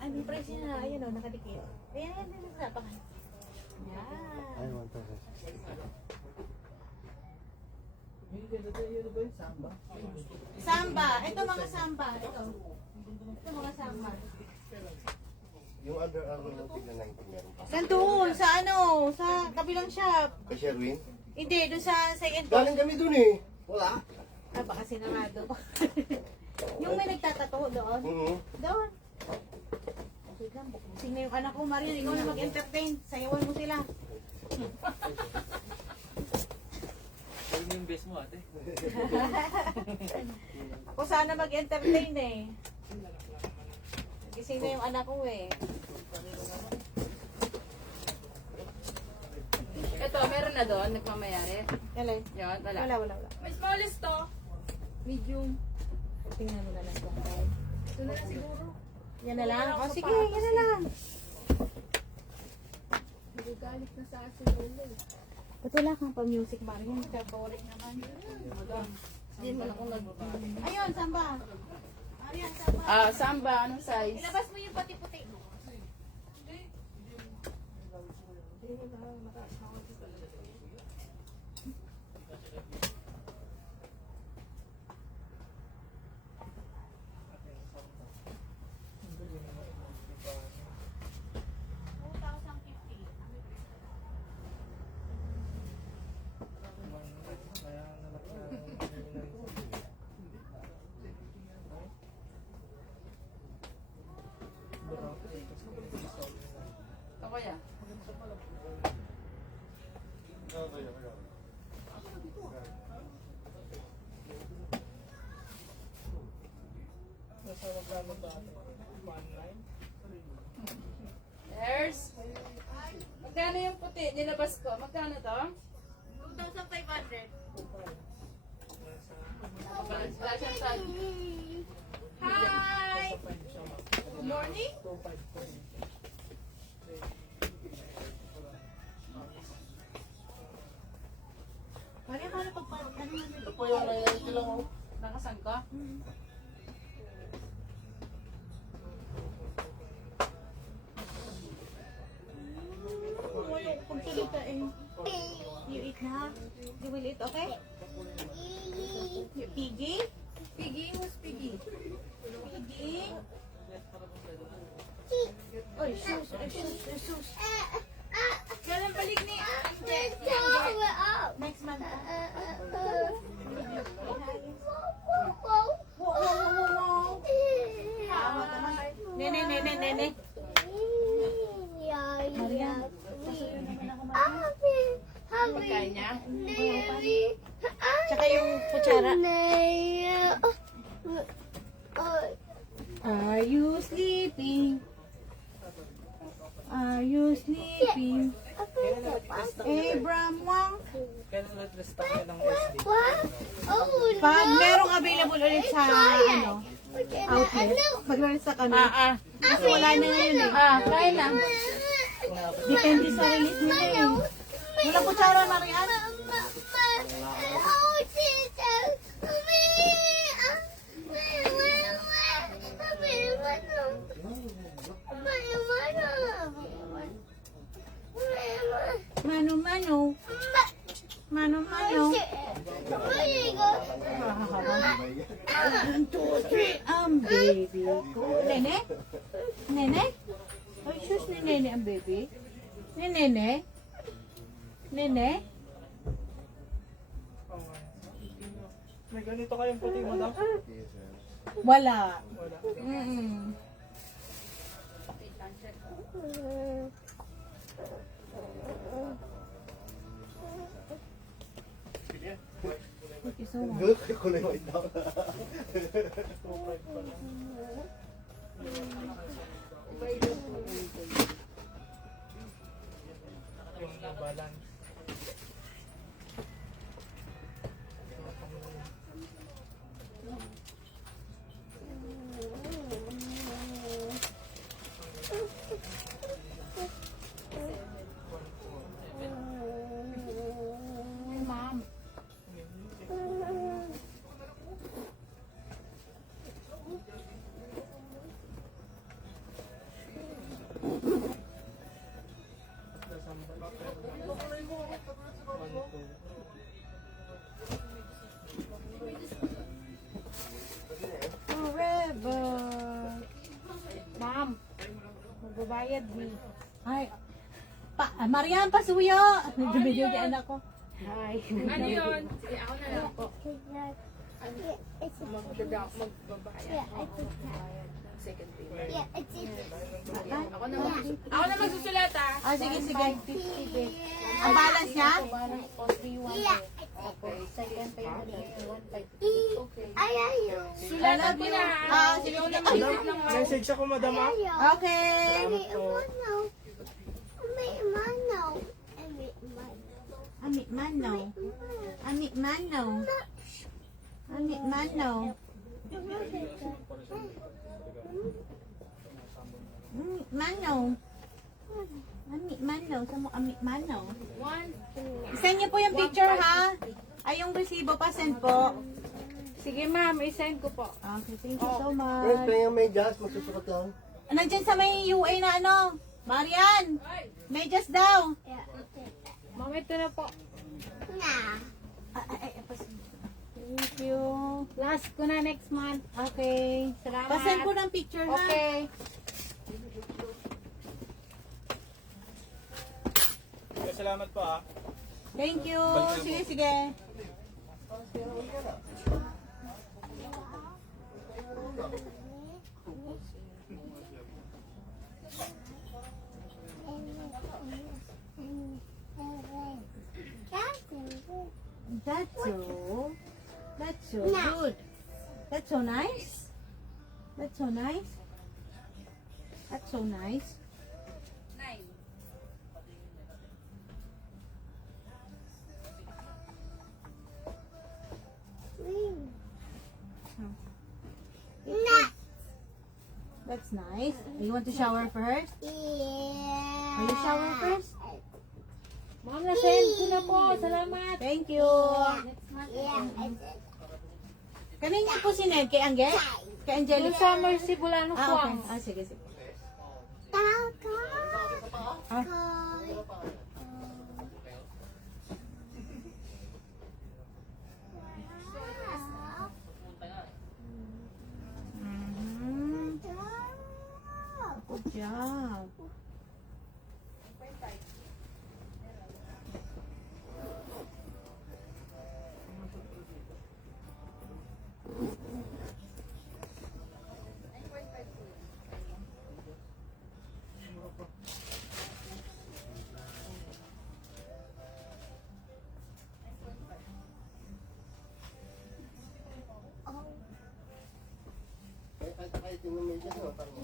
Ay, may price niya na. Ayan o, nakadikit. Ayan, nagsapakan. Yan. Ay, 1,000. Samba. Ito mga samba. Ito mga samba. Yung Under Armour mo, tignan 19 meron pa. Nandun, sa ano, sa kabilang shop. Kay Sherwin? Hindi, doon sa second floor. Galing kami dun eh. Wala. Ah, baka sinarado. Yung may nagtatato doon. Doon. Wait lang, bukusing na yung anak ko, Marian. Ikaw na mag-entertain. Sayawan mo sila. Ano yung best mo, ate? Ako sana mag-entertain eh. Gising na yung anak ko eh. Ito, meron na doon, nagmamayari. Alin? Yan, wala. Wala. May smallest to. Medium. Tingnan mo na lang. Ito na lang siguro. Yan na lang? O sige, yan na lang. Nagagalit na sa asin ulo. Ba't wala kang pa-music, Marian? Boring naman. Hindi mo ako nag... Ayun, samba. Marian, samba. Samba, anong size? Ilabas mo yung pati puti. Ako ya. Nasa magkano ba? 1.9? There's. Magkano yung puti? Nilabas ko. Magkano to? 2,500. Wala siyang tag. Hi! Good morning. 2.5. Maria, paano pagpalit? Ano mo? Ito po yung 990 lang oh. Nakasan ko? Wala ko pagsalita eh. You eat na ha? You will eat, okay? Piggy? Piggy? Who's Piggy? Piggy? Oy, sus, sus. Kailan balik ni Ante? Next month. Nene. Maria. Pagkain niya? Tsaka yung kutsara. Are you sleeping? Are you sleeping? Abram Wang. Kailan nag-restock nyo ng SD? Pag merong available ulit sa outlet, mag-restock kami. Kasi wala na ngayon eh. Kain lang. Depende sa release nila eh. Walang kutsara, Marian. Mano. 1, 2, 3, baby ko. Nene? Ay, sus, ni Nene ang baby. Ni Nene? May ganito kayong puti mo daw? Wala. Wala. Thank you so much. Yung balance. Ma'am. Forever. Ma'am. Magbabayad ni. Ay. Marian, pasuyo. Nagdumidyo di anak ko. Hi. Ano yun? Sige, ako na lang po. Magbabayad. Second payment. Ako na magsusulat ah. Sige. Ang balance niya? Second payment. Sulatan mo na. Sige. Message ako, madam ah. Okay. Amit Mano. Amit Mano. Send niyo po yung picture ha. Ay, yung resibo pa, send po. Sige ma'am, isend ko po. Okay, thank you so much. yung may gas, magsusukat lang. Nandyan sa may UA na ano? Marian! May just daw. Mama, ito na po. Thank you. Last ko na next month. Okay. Salamat. Pasend ko ng picture ha. Okay. Okay, salamat po ah. Thank you. Sige, sige. That's so good. That's so nice. That's so nice. That's so nice. That's nice. You want to shower first? Will you shower first? Ma'am, na-send ko na po. Salamat. Thank you. Kanina po si Ned? Kay Angel? Kay Yung Angelica? sa Mercy Bulano po. Ah, okay. Ah, sige, sige. Ah. Mhm. Good job. Kahit yung media no, parang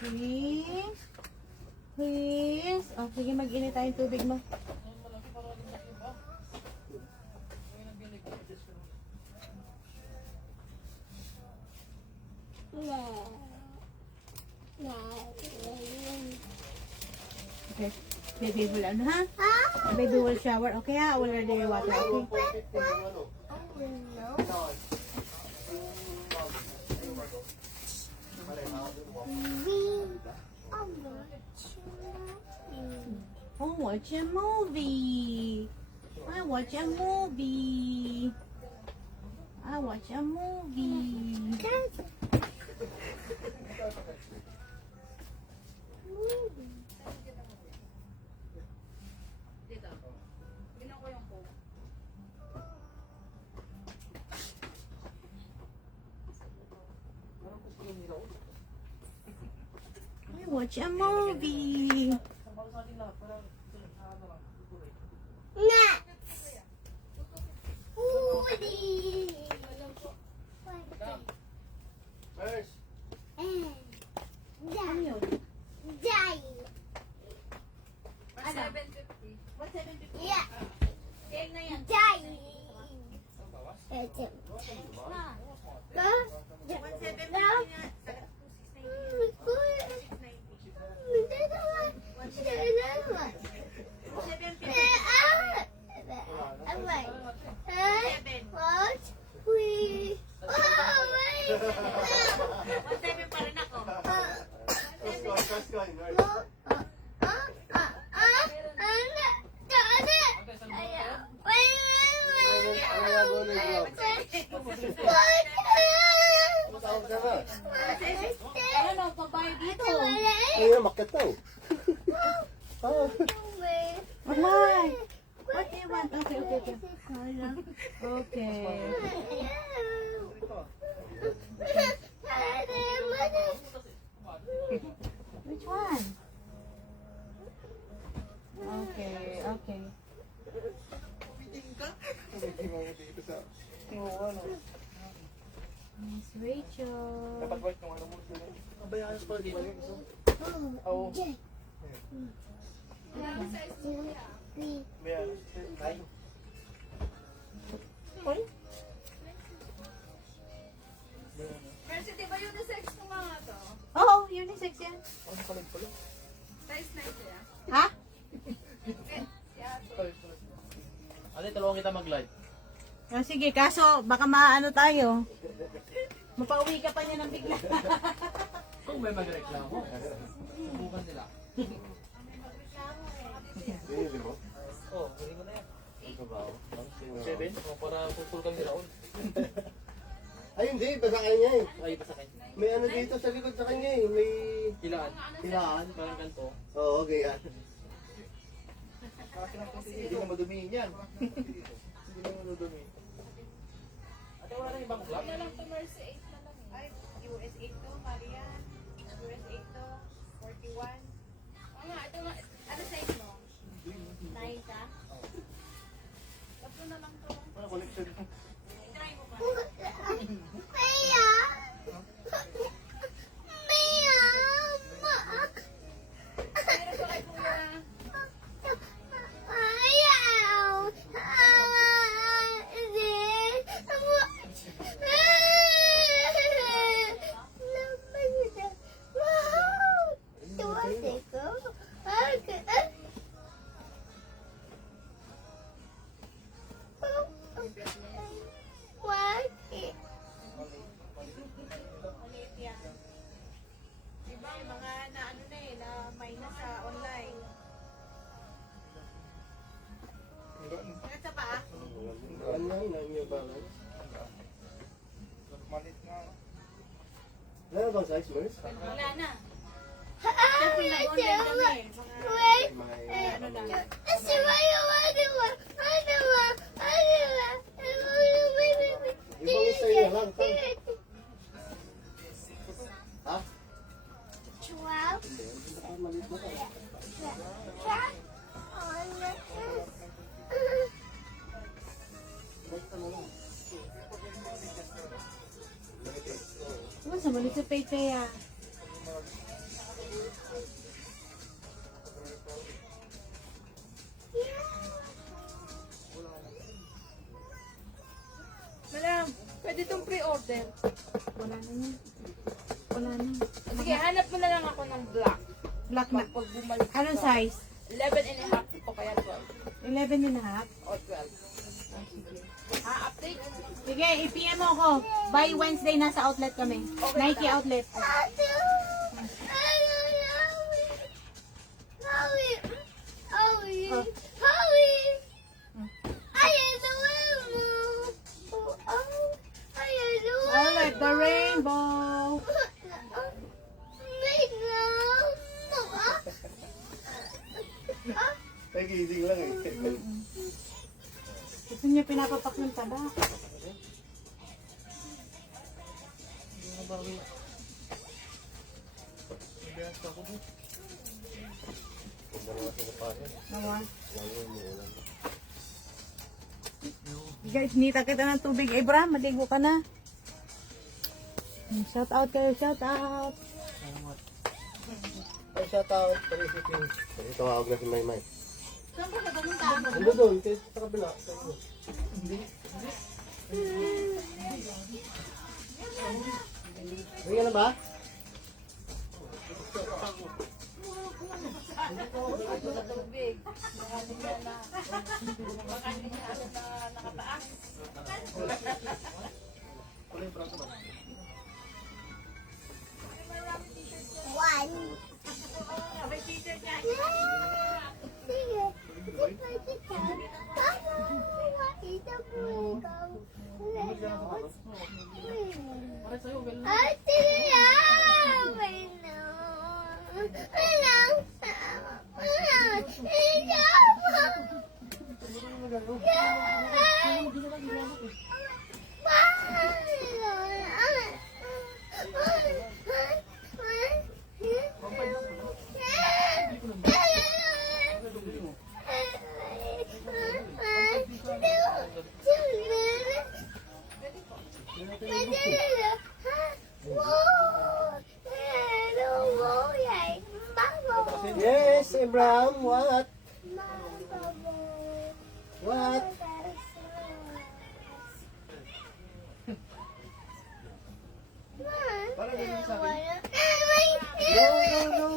Please. Please. Oh, sige, mag-init tayong tubig mo. Okay. Baby will ano ha? Baby will shower. Okay ha? I will ready your water. Okay? Oh, watch a movie. I watch a movie. I watch a movie. I watch a movie. First, Ano yun? first coin, right? Ano, pabayo dito. Ayun, makit daw. Mamay! What do you want? Okay, okay, okay. Okay. Which one? Okay, okay. Miss Rachel. Dapat white yung ano mo. Abayaan pa, di ba yung isa? Oo. Bayan. Mercy, di ba unisex ng mga to? Oo, unisex yan. Ano kalag pala? Size 9 siya. Ha? Ate, tulungan kita mag-live. Oh, sige, kaso baka maano tayo. Mapauwi ka pa niya ng bigla. Kung may magreklamo, subukan nila. Binili mo? Oo, hindi ko na yan. Ang trabaho? 7? O, para pupulkan ni Raul. Ay, hindi. Basta kanya eh. Ay, pa sa kanya. May ano dito sa likod sa kanya eh. May Ilaan. hilaan. Parang ganito. Oo, okay yan. Hindi na madumihin yan. Hindi na madumihin. Ate, wala na ibang club? Ano lang to, Mercy 8 na lang. Ay, US 8 to, Marian. US 8 to, 41. Oo nga, ito nga. Ano size mo? 9 ka? Tatlo na lang to. Ano, collection. Pero sa kay Kuya. Maliit yan. Diba, yung mga na ano na eh, na may na sa online. Ano sa paa? Ano yan? Nanya balance. Malit nga. Wala na bang size, Mers? Wala na. Kasi nag-online kami. May Ano lang. ibang style na lang. Ha? Hindi. Baka maliit mo ka. Basta na lang. Ano sa mali sa Pepe ah. Madam, pwede itong pre-order. Wala na yun. Wala na. Sige, hanap mo na lang ako ng black. Black na. Pag bumalik ka. Anong size? 11 and a half o kaya 12 11 and a half? o 12. Update. Sige, i-PM mo ako. By Wednesday, nasa outlet kami. Nike outlet. I like the rainbow. Nagising lang eh. Gusto niya pinapapak ng taba. Ganda naman sa kapahin. Naman. Lalo mo ulan. Guys, nita kita ng tubig. Abraham, maligo ka na. Shout out kayo, shout out. Ay, shout out. Parisipin. Kasi tawag na si Maymay. Saan ka na pumunta? Ano doon? Sa kabila. Hindi ka na ba? Tubig. Baka hindi niya na nakataas. Yes, Abraham, what? What? Para ganun sa akin. No, no, no.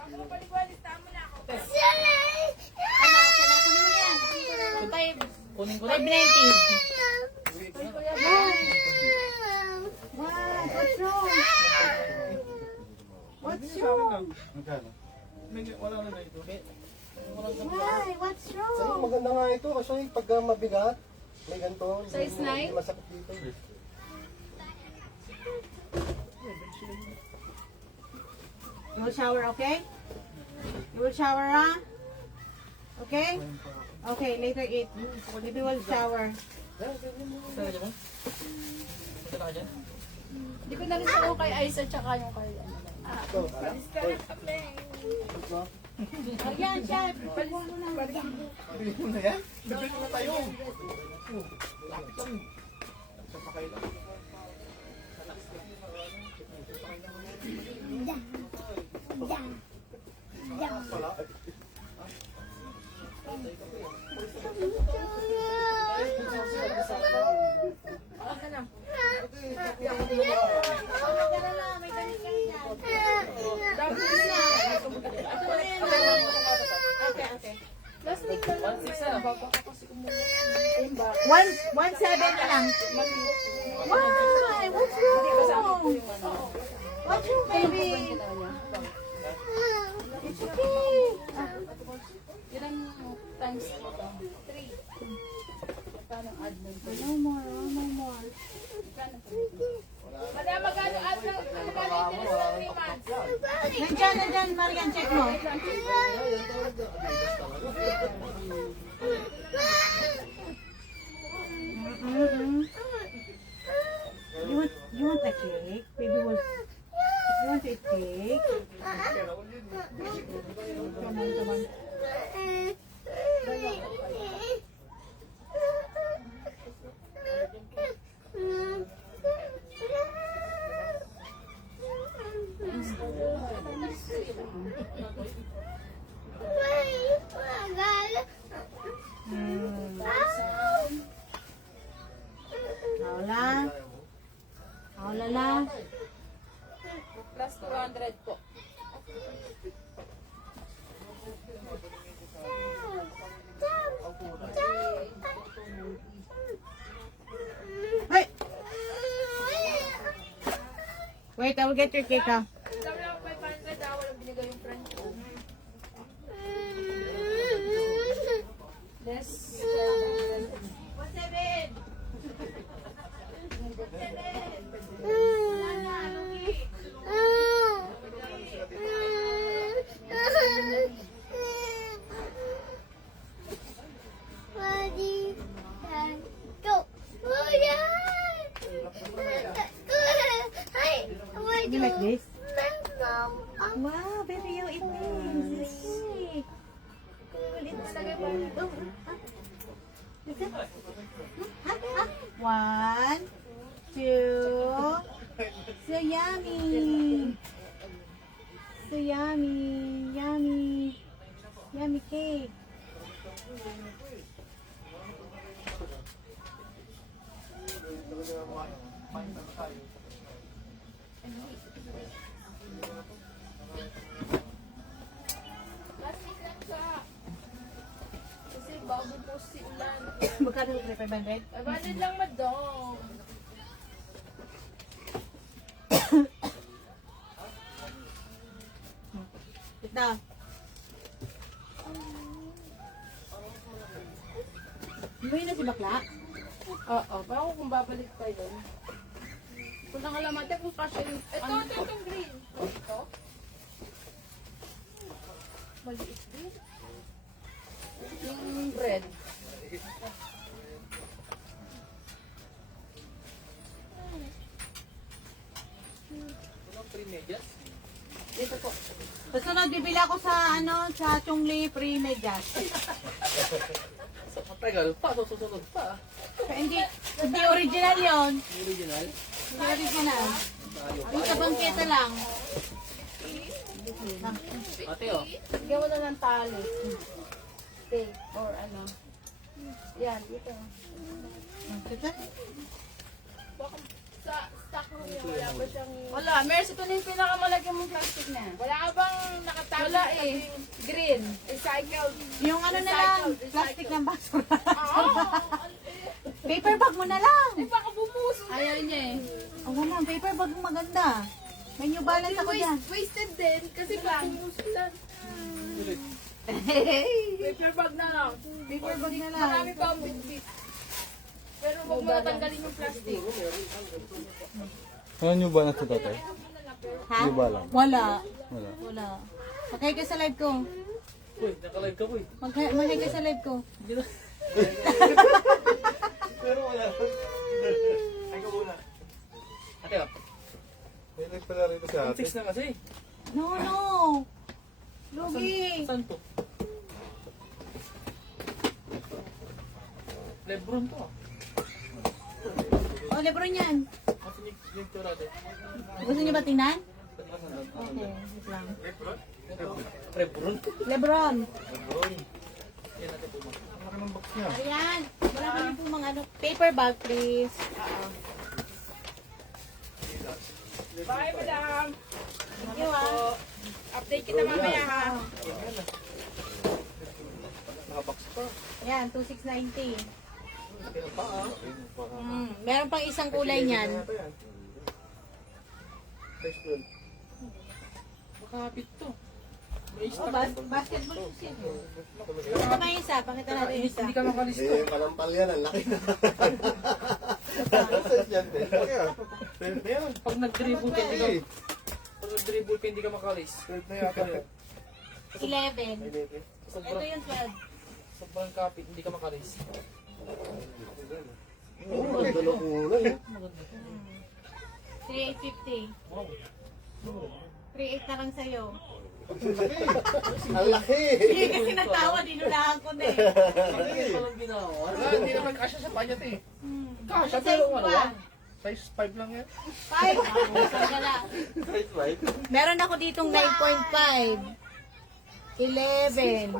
Ako paligwalis, tama na ako. Ano, kinakanin mo yan. Kunin ko 590. Kuya, bye. What? What's wrong? What's wrong? Magkano? Wala na na ito. Why? What's Sa'yo, wrong? maganda nga ito kasi pagka mabigat, may ganito. Size hindi 9? masakit dito. You will shower, okay? You will shower, huh? Okay? Okay, later eat. Maybe we'll shower. Hindi ko na rin ako kay Aiza tsaka yung kay ano. Ito, tara. Oy. Ayan, chef. Pili mo na yan. Bibili mo na tayo. Lapit lang. Sasakay lang. Last week na lang. 1.7 na lang. Why? What's wrong? What's wrong, baby? It's okay. Ilan times ito? 3. Paano add nun? No more, no more. Madam, magkano add ng magkano interest ng 3 months? Nandyan, Marian, check mo. You want a cake? Baby, you want a cake? Come on. Hola. Plus 200 po. Hey! Wait, I will get your cake, ah. Sabi lang 500 walang binigay yung friend ko. Yes. You like this? Wow, baby, you eat this. Sweet. One, two. So yummy. So yummy. Yummy cake. Plastic lang siya. Kasi bago po silan. Magkano yung 500? 500 lang madam. Ito. Umuwi na si Bakla? Oo, baka kung babalik tayo doon. Kung nangalamate kung kasya yung... Ito, itong green. Ito. Maliit din. Yung bread. Dito po. Susunod, bibili ako sa sa Chongli Free Medyas. Matagal pa, susunod pa. Hindi original yon. Original? Hindi original. Yung sa bangketa lang. Ate oh. Bigyan mo na ng tali. Tape or ano. Yan, dito. Baka sa stock room niya, wala ba siyang... Wala, Mers, ito na yung pinakamalaki mong plastic na. Wala ka bang nakatago? Wala eh. Green. Recycled. Yung na lang, plastic ng basura. Oo. Paper bag mo na lang. Baka bumuso na. Ayaw niya eh. Oh, mama, paper bag mo maganda. May New Balance ako dyan. Wasted din kasi bang. Paper bag na lang. Paper bag na lang. Marami pa ang bitbit. Pero huwag mo natanggalin yung plastic. Ano ba na ito, tatay? Ha? New Balance. Wala. Wala. Wala. Magkaya ka sa live ko. Uy, nakalive ka, uy. Magkaya ka sa live ko. Pero wala. Ay ka muna. Ate, oh. May live pala rito sa ate. Fix na kasi. No. Lugi. Saan to? Lebron to. Oh, Lebron yan. Kasi yung tura ate. Gusto niyo ba tingnan? Okay, wait lang. Lebron? Lebron. Lebron. Yan natin po. Ang laki ng box niya. Ayan. Wala kami po mga ano. Paper bag, please. Bye, madam. Thank you, ah. Update kita mamaya ha. Nakabox pa. Ayan, 2690. Meron pang isang kulay niyan. Makakapit to. Oh, basketball shoes yan. Ito ba yung isa? Pakita natin yung isa. Hindi ka makalis to. Eh, malampal yan. Ang laki na. Pag nag-dribble ka, hindi ka makalis. 11. Ito yung 12. Sobrang kapit, hindi ka makalis. Oo, ang dalo ko na eh. 3850. 38 na lang sa'yo. Ang laki. Hindi kasi nagtawa, dinunahan ko na eh. Hindi naman kasya sa panya to eh. Kasya Ano pero size ano ba? lang. Size 5 lang yan. 5. Meron ako ditong 9.5. 11.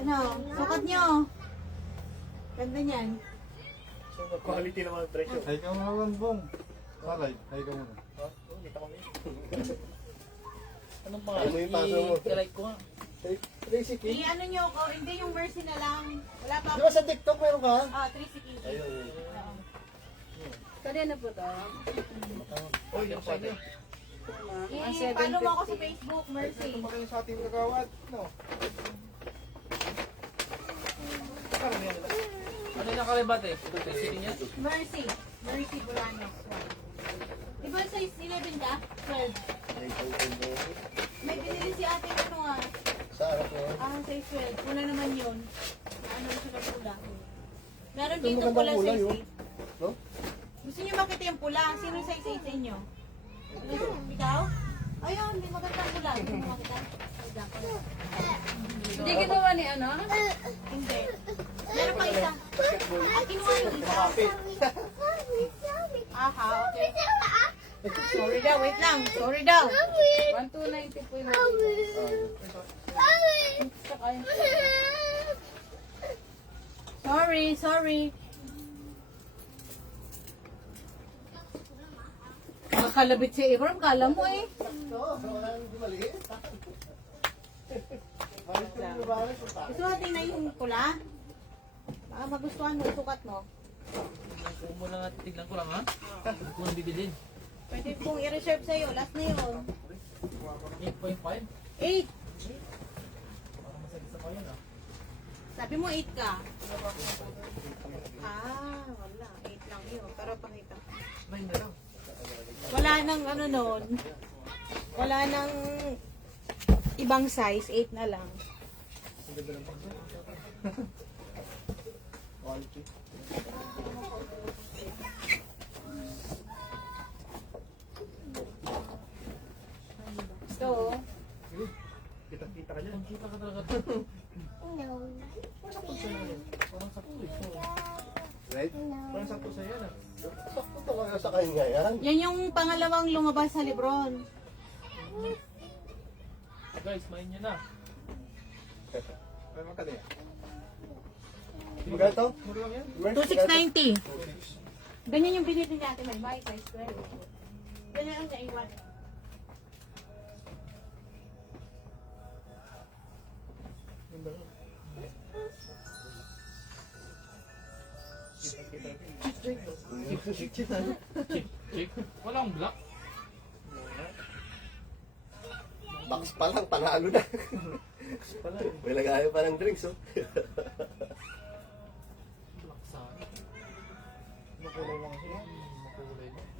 Ano? Sukat nyo. Ganda niyan. Quality naman ang presyo. Hay ka muna lang, Bong. Alay, hay ka muna. Anong pangalan? Ano yung paso mo? I-like ko nga. Tracy King? I-ano nyo ko, hindi yung Mercy na lang. Wala pa Di ba sa TikTok meron ka? Ah, 360. Ayun. Kanina po to. Uy, yung sa inyo. I-follow mo ako sa Facebook, Mercy. Ito pa kayo sa ating kagawad. No? Ano yung nakalibat eh? Sige niya? Mercy. Mercy Bulano. Di ba size 11 ka? 12. May binili si ate ano nga. Sa harap mo. Size 12. Pula naman yun. Ano siya na pula. Meron Ito dito magandang pula kulay, size oh. 8. No? Gusto niyo makita yung pula? Sino size 8 sa inyo? Ikaw? Ayun, hindi magandang pula. Gusto mo makita? Hindi ginawa ni ano? Hindi. Meron pa isa. Ay, kinuha yung isa. Aha, okay. Sorry daw, wait lang. Sorry daw. 1290 po yung Sorry. Makalabit si Ibram, kala mo eh. Hindi maliit. Gusto mo tingnan yung pula? Baka magustuhan mo, sukat mo. Huwag mo lang at tignan ko lang ha. Huwag ko nang bibilin. Pwede pong i-reserve sa'yo. Last na yun. 8.5? 8. Sabi mo 8 ka. Wala. 8 lang yun. Pero pakita. 9 na lang. Wala nang ano nun. Wala nang ibang size. 8 na lang. Quality. So, Kita-kita ka dyan. Kita ka talaga. Parang sakto eh. Right? Parang sakto sa yan ah. Sakto to kaya sa kanya yan. yan yung pangalawang lumabas sa Lebron. Guys, main nyo na. Ano ka niya? Magkano to? 2690. Ganyan yung pinili natin. May size 12. Ganyan ang naiwan. Chick. Walang black. Box pa lang, panalo na. May lagayan pa ng drinks, oh. Black sana. Makulay lang siya. Makulay lang.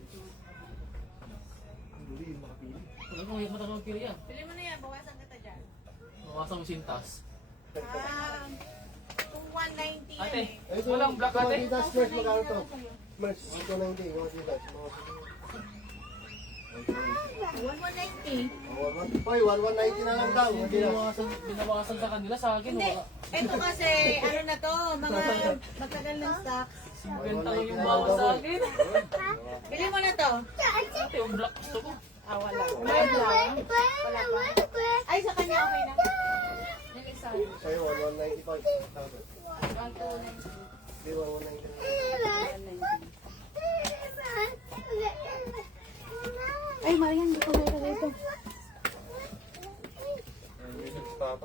Hindi, makapili. Wala kang hikmat ang magpili yan. Pili mo na yan, bawasan kita dyan. Mawasan mo sintas. 190 yan Ate, eh. walang black ate. Adidas merch, magkano to? Merch, ito na hindi. Yung Adidas. 190. Hoy, 1190 na lang daw. Binawasan sa kanila sa akin. Hindi. Wala. Ito kasi, ano na to, mga matagal ng stock. Ganda lang yung bawas sa akin. Bili mo na to. Ate, yung black gusto ko. Wala pa. Ay, sa kanya okay na. Sa'yo, 1195. Hindi, 1190. Ay, Marian, hindi ko meron ito. Music papa.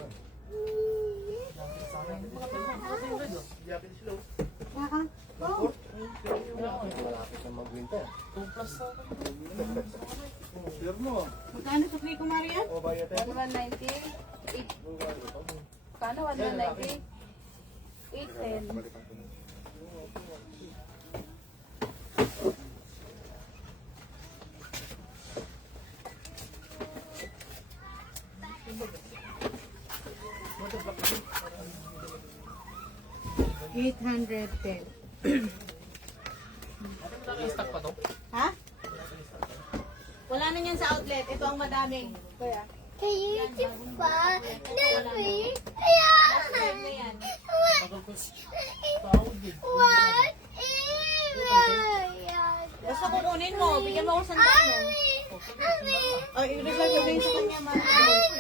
Malapit na mag-winter. 2 plus sa akin. Sure mo. Magkano sa free ko, Marian? O, bayad tayo. 190. Paano 190? 810. $810. Naka-stock pa to? Ha? Wala na yan sa outlet. Ito ang madami. Kuya. Outlet na yan. Tagal ko. Tawag din. Basta kukunin mo. Bigyan mo ako sandaan mo. Ay, i-reserve ko din sa kanya, Marian.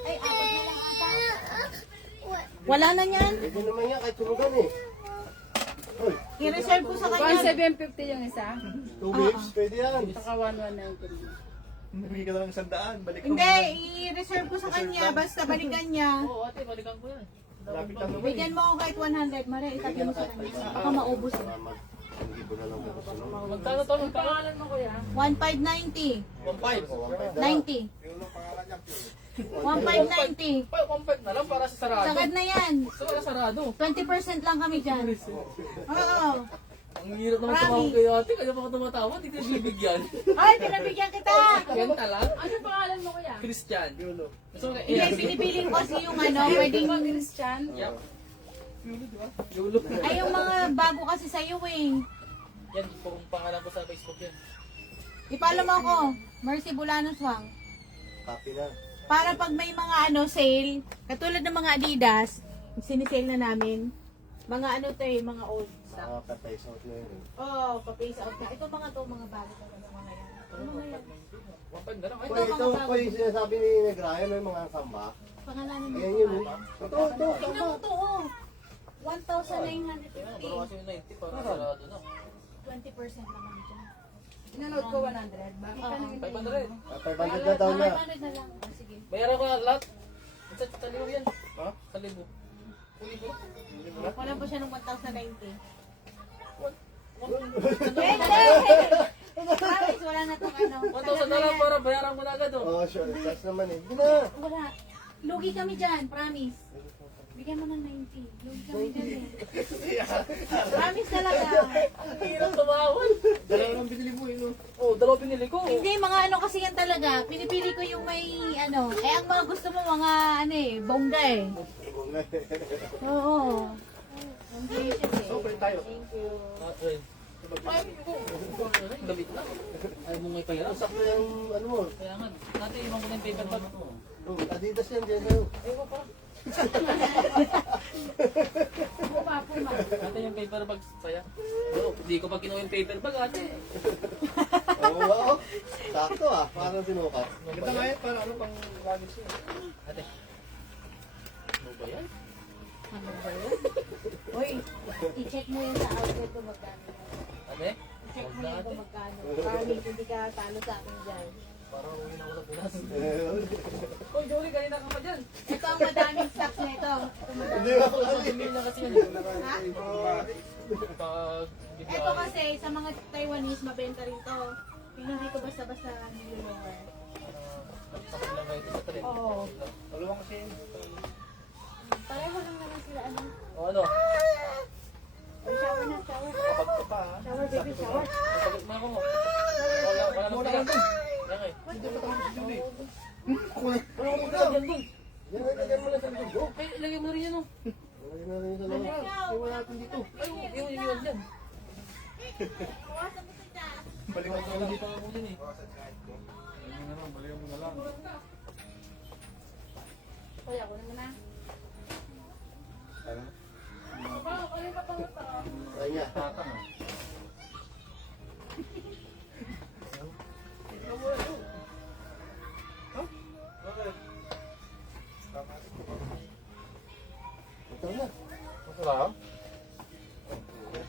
Ay, apat na lang ata. Wala na yan. Pwede naman yan, kahit tulugan eh. Hoy, I-reserve ko sa kanya. 1750 yung isa. 2 weeks, pwede yan. Saka 1190. Nabigyan ka na ng 100. Balik Hindi, i-reserve ko sa kanya. Basta balikan niya. Oo, ate, balikan ko yan. Lapit lang naman. Bigyan mo ako kahit 100. Maria, itapin mo sa kanya. Baka maubos eh. Hindi ko na lang po sa mga. Magkano to? Magkano? Pangalan mo kuya? 1590. 1.5. 90. 1590. 1.5 na lang para sa sarado. Sagad na yan. Gusto ko na sarado. 20% lang kami dyan. Oo. Ang hirap naman Promise. tumawag kayo ate. Kaya pa ka tumatawa, hindi ka bibigyan. Ay, pinabigyan kita. Ganta lang. Ano pangalan mo kuya? Christian. Gusto ko Hindi, pinipiling ko kasi yung ano, pwedeng... Christian? Yup. Yulo. Ay, yung mga bago kasi sa'yo eh. Yan, kung pangalan ko sa Facebook yan. Ipalo mo ako. Mercy Bulanos Wang. Copy na. Para pag may mga ano sale, katulad ng mga Adidas, sinisale na namin. Mga ano to eh, mga old stock. Mga pa-face out na yun eh. Oh, pa-face out na. Ito mga to, mga bago talaga mga yan. Ano mga yan? 1.5 na lang. Ay, Hoy, ito po yung sinasabi ni Negrayan, may mga samba. Pangalanan mo. Ayan yun eh. Ito, Tingnan mo to, oh. 1,950. pero kasi yung 90 para sarado na. 20% naman dyan. Inanood ko 100. Bakit ka nang 500. 500 na daw na. 500 na lang. Ah, sige. Bayaran ko na lahat. Sa libo yan. Ha? Sa libo. Wala po siya ng 1,090. Promise, wala na tong ano. 1,000 na lang para bayaran ko na agad oh. Oh, sure. Cash naman eh. Hindi na. Wala. Lugi kami dyan, promise. Bigyan mo ng 90. Lugi kami dyan eh. Promise talaga. Ang hirap tumawad. Dalawa lang binili mo yun. Oh, dalawa pinili ko. Hindi, mga ano kasi yan talaga. Pinipili ko yung may ano. Eh, ang mga gusto mo, mga ano eh, bongga eh. Oo. Ang delicious eh. So, tayo. Thank you. Ay, damit na. Ay, mo ngay payaran. Sakto yung ano mo. Kaya nga, dati ibang ko na yung paper bag. Oh, Adidas yan dyan sa'yo. Ewan pa. Ate yung paper bag saya. Oo, hindi ko pa kinuha yung paper bag ate. Oo, wow. Sakto ah. Parang sinukat. Ganda nga yan, para ano pang lagos yun. Ate. Ano ba yan? Ano ba yun? Uy, i-check mo yun sa outlet ko magkano. Ate? I-check mo yun kung magkano. Promise, hindi ka talo sa akin dyan. Parang uwi na ako sa Pinas. Hoy, Jolie, kanina ka pa dyan. Ito ang madaming stocks na ito. Ito madami. Hindi ako Hindi na kasi yun. Ha? Ito kasi sa mga Taiwanese, mabenta rin to. Yung hindi ko basta-basta nililower. Oo. Dalawang kasi. Pareho lang naman sila ano. O ano? Ay, shower na, shower. Kapag ka pa ha. Shower, baby, shower. Sagot mo ako mo. Wala mo tiga. Yan eh. Hindi pa tayo si Julie. Wala mo tiga dyan dun. Yan, lagyan mo lang sa dugo. Ay, ilagay mo rin yan o. Lagyan na rin sa dugo. Iwan natin dito. Ay, iwan dyan. Bawasan mo ito dyan. Baliwan ko lang dito ako dyan eh. Balikan mo na lang. Kaya ko naman na. Ano? Kaya ka pang ito. Kaya. Tatang ah. Bakit? Ito na. Masarap?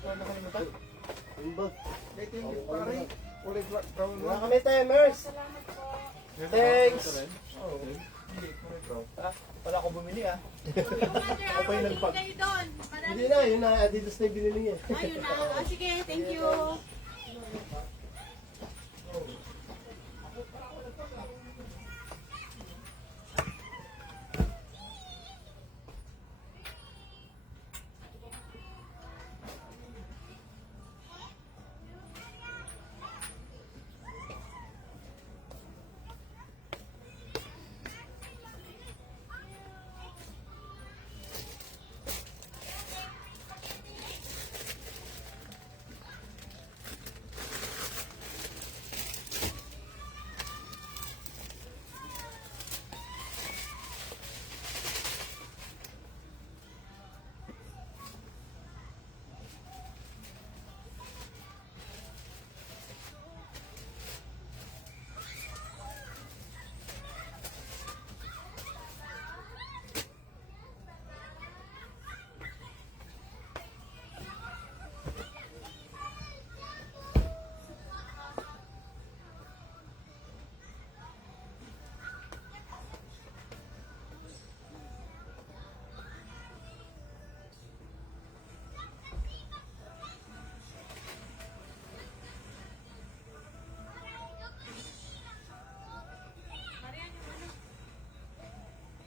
Saan nakalimutan? Yung bag. Ito yung pare. Kulay brown Wala kami timers. Thanks! Oo. Hindi, kulay brown. Ah, wala akong bumili ah. Ako pa yung nagpag. Kayo doon. Hindi na, yun na Adidas na yung binili niya. Ayun na. Ah, sige, thank you.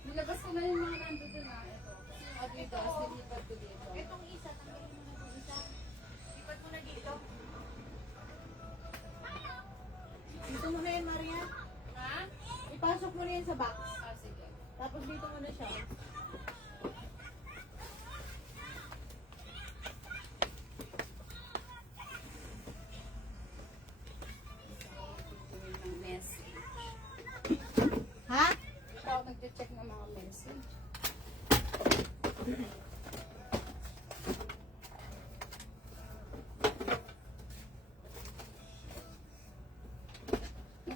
Nilabas ko na yung mga nandun na. Ito. Adidas, nilipat ko dito. Itong isa, tanggalin mo na itong isa. Lipat mo na dito. Dito mo na yan, Maria. Ha? Ipasok mo na yan sa box. Ah, sige. Tapos dito mo na siya. Ng message. Ha? Ito ako nag-check ng mga message.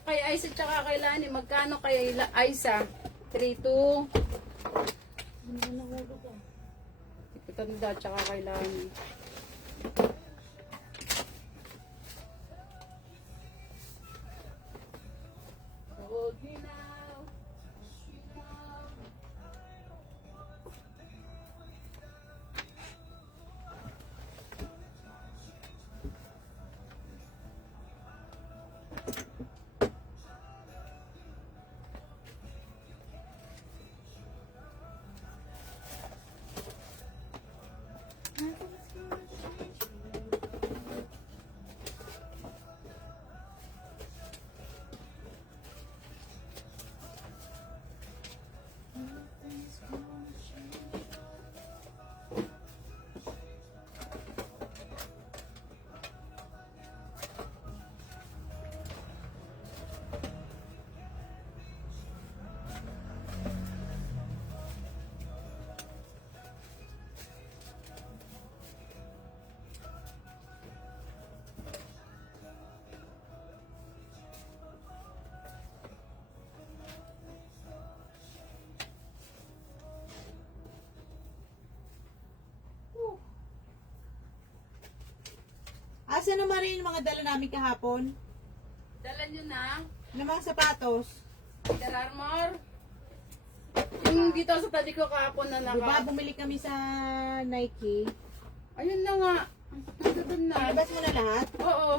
Kay Aisa tsaka kay Lani, magkano kay Aisa? 3-2. Tanda tsaka kay Lani. Hold me now. Asa naman rin yung mga dala namin kahapon? Dala nyo na. Na mga sapatos. Under Armour. Yung dito sa tabi ko kahapon na Diba, naka... bumili kami sa Nike. Ayun na nga. Doon na. Labas mo na lahat? Oo.